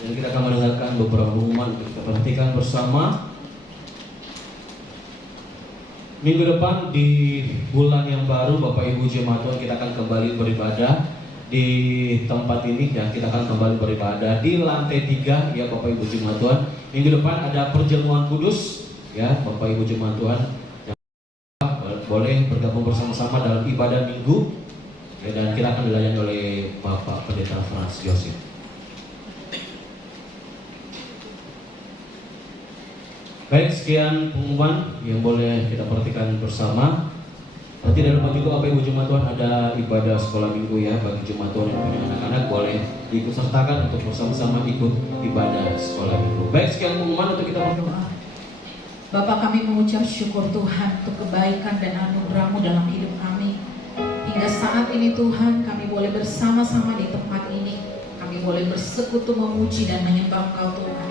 Dan kita akan mendengarkan beberapa pengumuman untuk kita perhatikan bersama. Minggu depan di bulan yang baru Bapak Ibu Jemaat Tuhan kita akan kembali beribadah di tempat ini ya. Kita akan kembali beribadah di lantai 3 ya Bapak Ibu Jemaat Tuhan. Minggu depan ada perjamuan kudus ya Bapak Ibu Jemaat Tuhan. Boleh bergabung bersama-sama dalam ibadah minggu ya, dan kita akan dilayani oleh Bapak Pendeta Frans Joseph. Baik, sekian pengumuman yang boleh kita perhatikan bersama. Nanti tidak lupa juga Bapak Ibu Jemaat Tuhan ada ibadah sekolah minggu ya bagi Jemaat Tuhan yang punya anak-anak, boleh diikut sertakan untuk bersama-sama ikut ibadah sekolah minggu. Baik, sekian pengumuman untuk kita berdoa. Bapak, kami mengucap syukur Tuhan untuk kebaikan dan anugerah-Mu dalam hidup kami. Hingga saat ini Tuhan, kami boleh bersama-sama di tempat ini. Kami boleh bersekutu memuji dan menyembah Engkau Tuhan.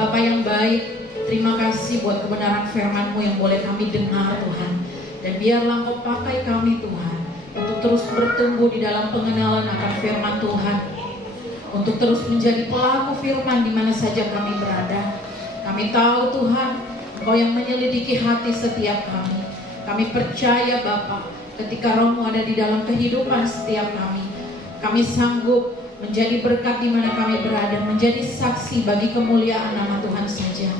Bapak yang baik, terima kasih buat kebenaran firman-Mu yang boleh kami dengar Tuhan. Dan biarlah Engkau pakai kami Tuhan untuk terus bertumbuh di dalam pengenalan akan firman Tuhan, untuk terus menjadi pelaku firman di mana saja kami berada. Kami tahu Tuhan, Engkau yang menyelidiki hati setiap kami. Kami percaya Bapa, ketika Roh-Mu ada di dalam kehidupan setiap kami sanggup menjadi berkat di mana kami berada, menjadi saksi bagi kemuliaan nama Tuhan saja.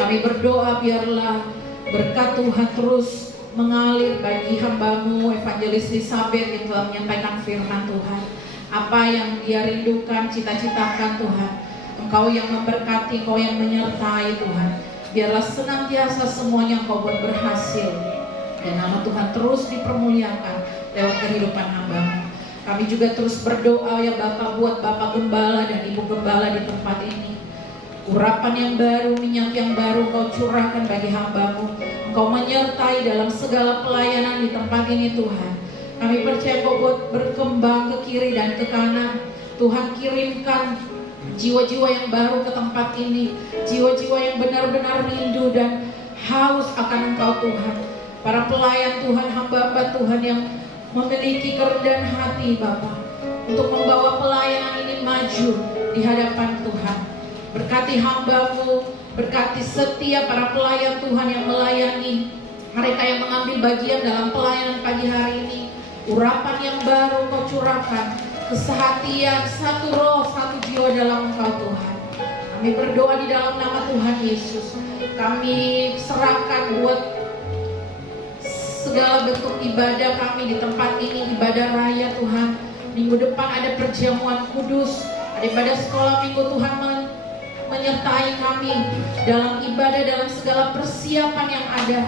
Kami berdoa biarlah berkat Tuhan terus mengalir bagi hamba-Mu Evangelis Elizabeth yang telah menyampaikan firman Tuhan. Apa yang dia rindukan, cita-citakan Tuhan, Engkau yang memberkati, Engkau yang menyertai Tuhan. Biarlah senantiasa semuanya Engkau buat berhasil, dan nama Tuhan terus dipermuliakan lewat kehidupan hamba-Mu. Kami juga terus berdoa ya Bapak buat Bapak Gembala dan Ibu Gembala di tempat ini. Urapan yang baru, minyak yang baru Engkau curahkan bagi hamba-Mu. Engkau menyertai dalam segala pelayanan di tempat ini Tuhan. Kami percaya Engkau buat berkembang ke kiri dan ke kanan. Tuhan kirimkan jiwa-jiwa yang baru ke tempat ini, jiwa-jiwa yang benar-benar rindu dan haus akan Engkau Tuhan. Para pelayan Tuhan, hamba-hamba Tuhan yang memiliki kerendahan hati Bapa, untuk membawa pelayanan ini maju di hadapan Tuhan. Berkati hamba-Mu, berkati setiap para pelayan Tuhan yang melayani, mereka yang mengambil bagian dalam pelayanan pagi hari ini. Urapan yang baru Kau curahkan, kesehatian, satu roh, satu jiwa dalam Engkau Tuhan. Kami berdoa di dalam nama Tuhan Yesus. Kami serahkan buat segala bentuk ibadah kami di tempat ini, ibadah raya Tuhan. Minggu depan ada perjamuan kudus, ada ibadah sekolah minggu. Tuhan menyertai kami dalam ibadah, dalam segala persiapan yang ada.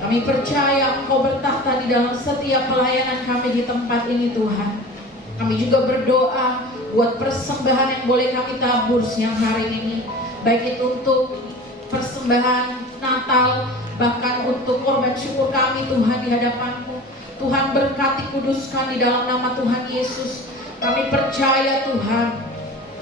Kami percaya Engkau bertakhta di dalam setiap pelayanan kami di tempat ini Tuhan. Kami juga berdoa buat persembahan yang boleh kami tabur siang hari ini, baik itu untuk persembahan Natal, bahkan untuk korban syukur kami Tuhan di hadapan-Mu. Tuhan berkati, kuduskan di dalam nama Tuhan Yesus. Kami percaya Tuhan,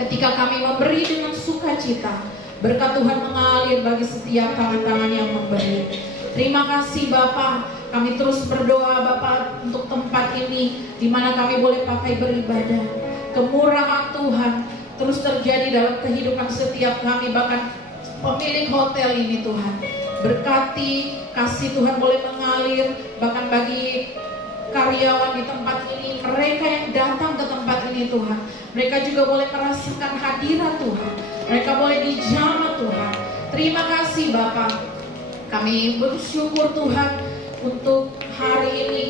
ketika kami memberi dengan sukacita, berkat Tuhan mengalir bagi setiap tangan-tangan yang memberi. Terima kasih Bapa. Kami terus berdoa Bapa untuk tempat ini di mana kami boleh pakai beribadah. Kemurahan Tuhan terus terjadi dalam kehidupan setiap kami, bahkan pemilik hotel ini Tuhan. Berkati, kasih Tuhan boleh mengalir bahkan bagi karyawan di tempat ini, mereka yang datang ke tempat ini Tuhan. Mereka juga boleh merasakan hadirat Tuhan. Mereka boleh dijamah Tuhan. Terima kasih Bapa. Kami bersyukur Tuhan untuk hari ini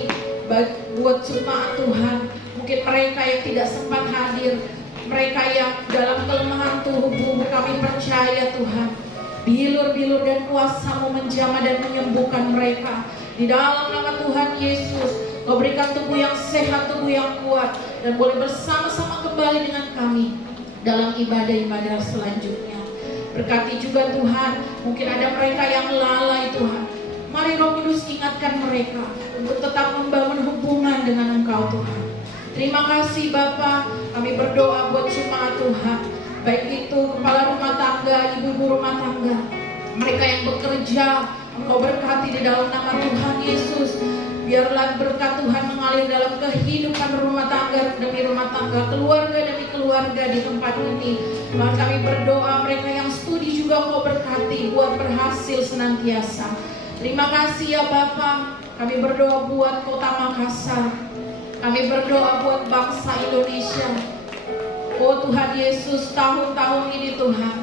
buat jemaat Tuhan. Mungkin mereka yang tidak sempat hadir, mereka yang dalam kelemahan tubuh, kami percaya Tuhan, bilur-bilur dan kuasa-Mu menjamah dan menyembuhkan mereka. Di dalam nama Tuhan Yesus, Kau berikan tubuh yang sehat, tubuh yang kuat, dan boleh bersama-sama kembali dengan kami dalam ibadah-ibadah selanjutnya. Berkati juga Tuhan, mungkin ada mereka yang lalai Tuhan. Mari Roh Kudus ingatkan mereka untuk tetap membangun hubungan dengan Engkau Tuhan. Terima kasih Bapa, kami berdoa buat jemaat Tuhan, baik itu kepala rumah tangga, ibu-ibu rumah tangga, mereka yang bekerja, Engkau berkati di dalam nama Tuhan Yesus. Biarlah berkat Tuhan mengalir dalam kehidupan rumah tangga demi rumah tangga, keluarga demi keluarga di tempat ini. Tuhan, kami berdoa mereka yang studi juga Engkau berkati, buat berhasil senantiasa. Terima kasih ya Bapa. Kami berdoa buat Kota Makassar, kami berdoa buat bangsa Indonesia. Oh Tuhan Yesus, tahun-tahun ini Tuhan,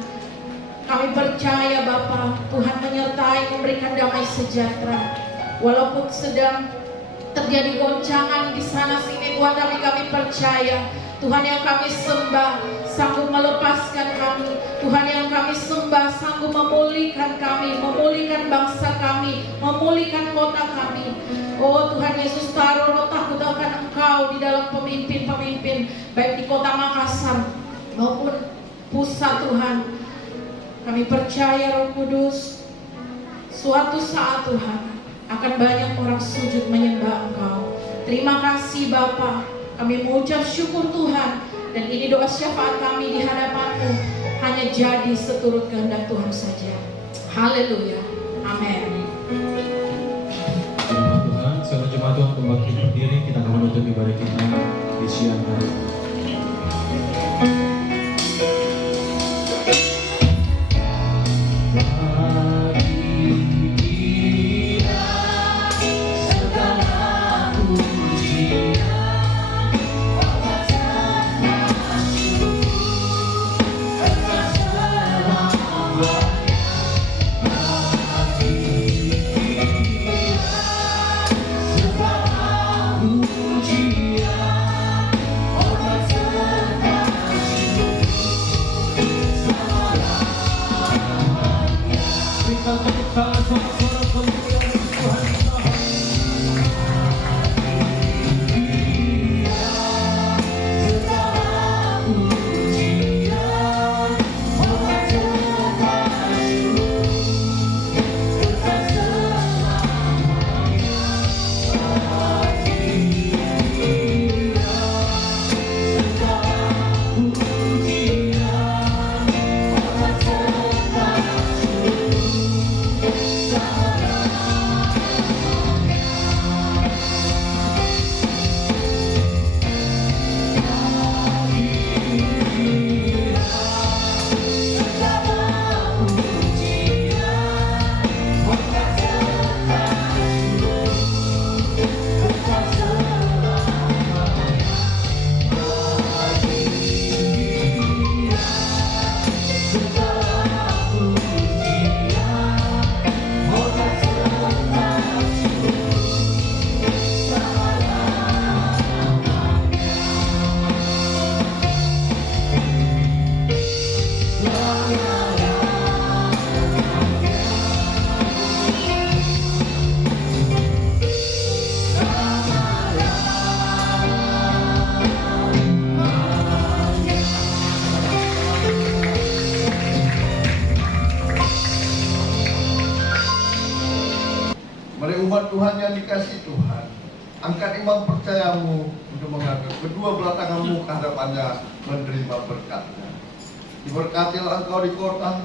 kami percaya Bapa, Tuhan menyertai, memberikan damai sejahtera. Walaupun sedang terjadi goncangan di sana sini Tuhan, tapi kami percaya Tuhan yang kami sembah sanggup melepaskan kami. Tuhan yang kami sembah sanggup memulihkan kami, memulihkan bangsa kami, memulihkan kota kami. Oh Tuhan Yesus, taruh roh takut akan Engkau di dalam pemimpin-pemimpin, baik di Kota Makassar maupun pusat Tuhan. Kami percaya Roh Kudus, suatu saat Tuhan akan banyak orang sujud menyembah Engkau. Terima kasih Bapa, kami mengucap syukur Tuhan, dan ini doa syafaat kami di hadapan-Mu, hanya jadi seturut kehendak Tuhan saja. Haleluya, amin. Tuhan, seluruh jemaat Tuhan kembali berdiri, kita akan menutup ibadah kita di siang hari. Umat Tuhan yang dikasih Tuhan, angkat imam percayamu untuk mengangkat kedua belah tanganmu ke hadapannya, menerima berkatnya. Diberkatilah engkau di kota,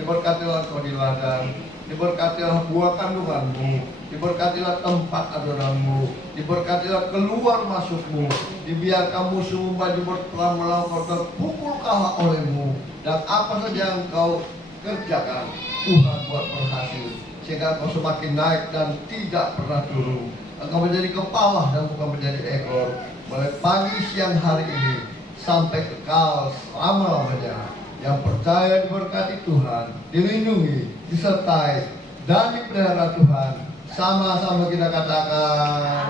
diberkatilah engkau di ladang, diberkatilah buah kandunganmu, diberkatilah tempat adoranmu, diberkatilah keluar masukmu, dibiarkan musuhmu maju berperang kau terpukul kalah olehmu, dan apa saja yang kau kerjakan Tuhan buat berhasil, sehingga engkau semakin naik dan tidak pernah turun. Engkau menjadi kepala dan bukan menjadi ekor, mulai pagi siang hari ini sampai kekal selama-lamanya. Yang percaya diberkati Tuhan, dilindungi, disertai, dan dipelihara Tuhan. Sama-sama kita katakan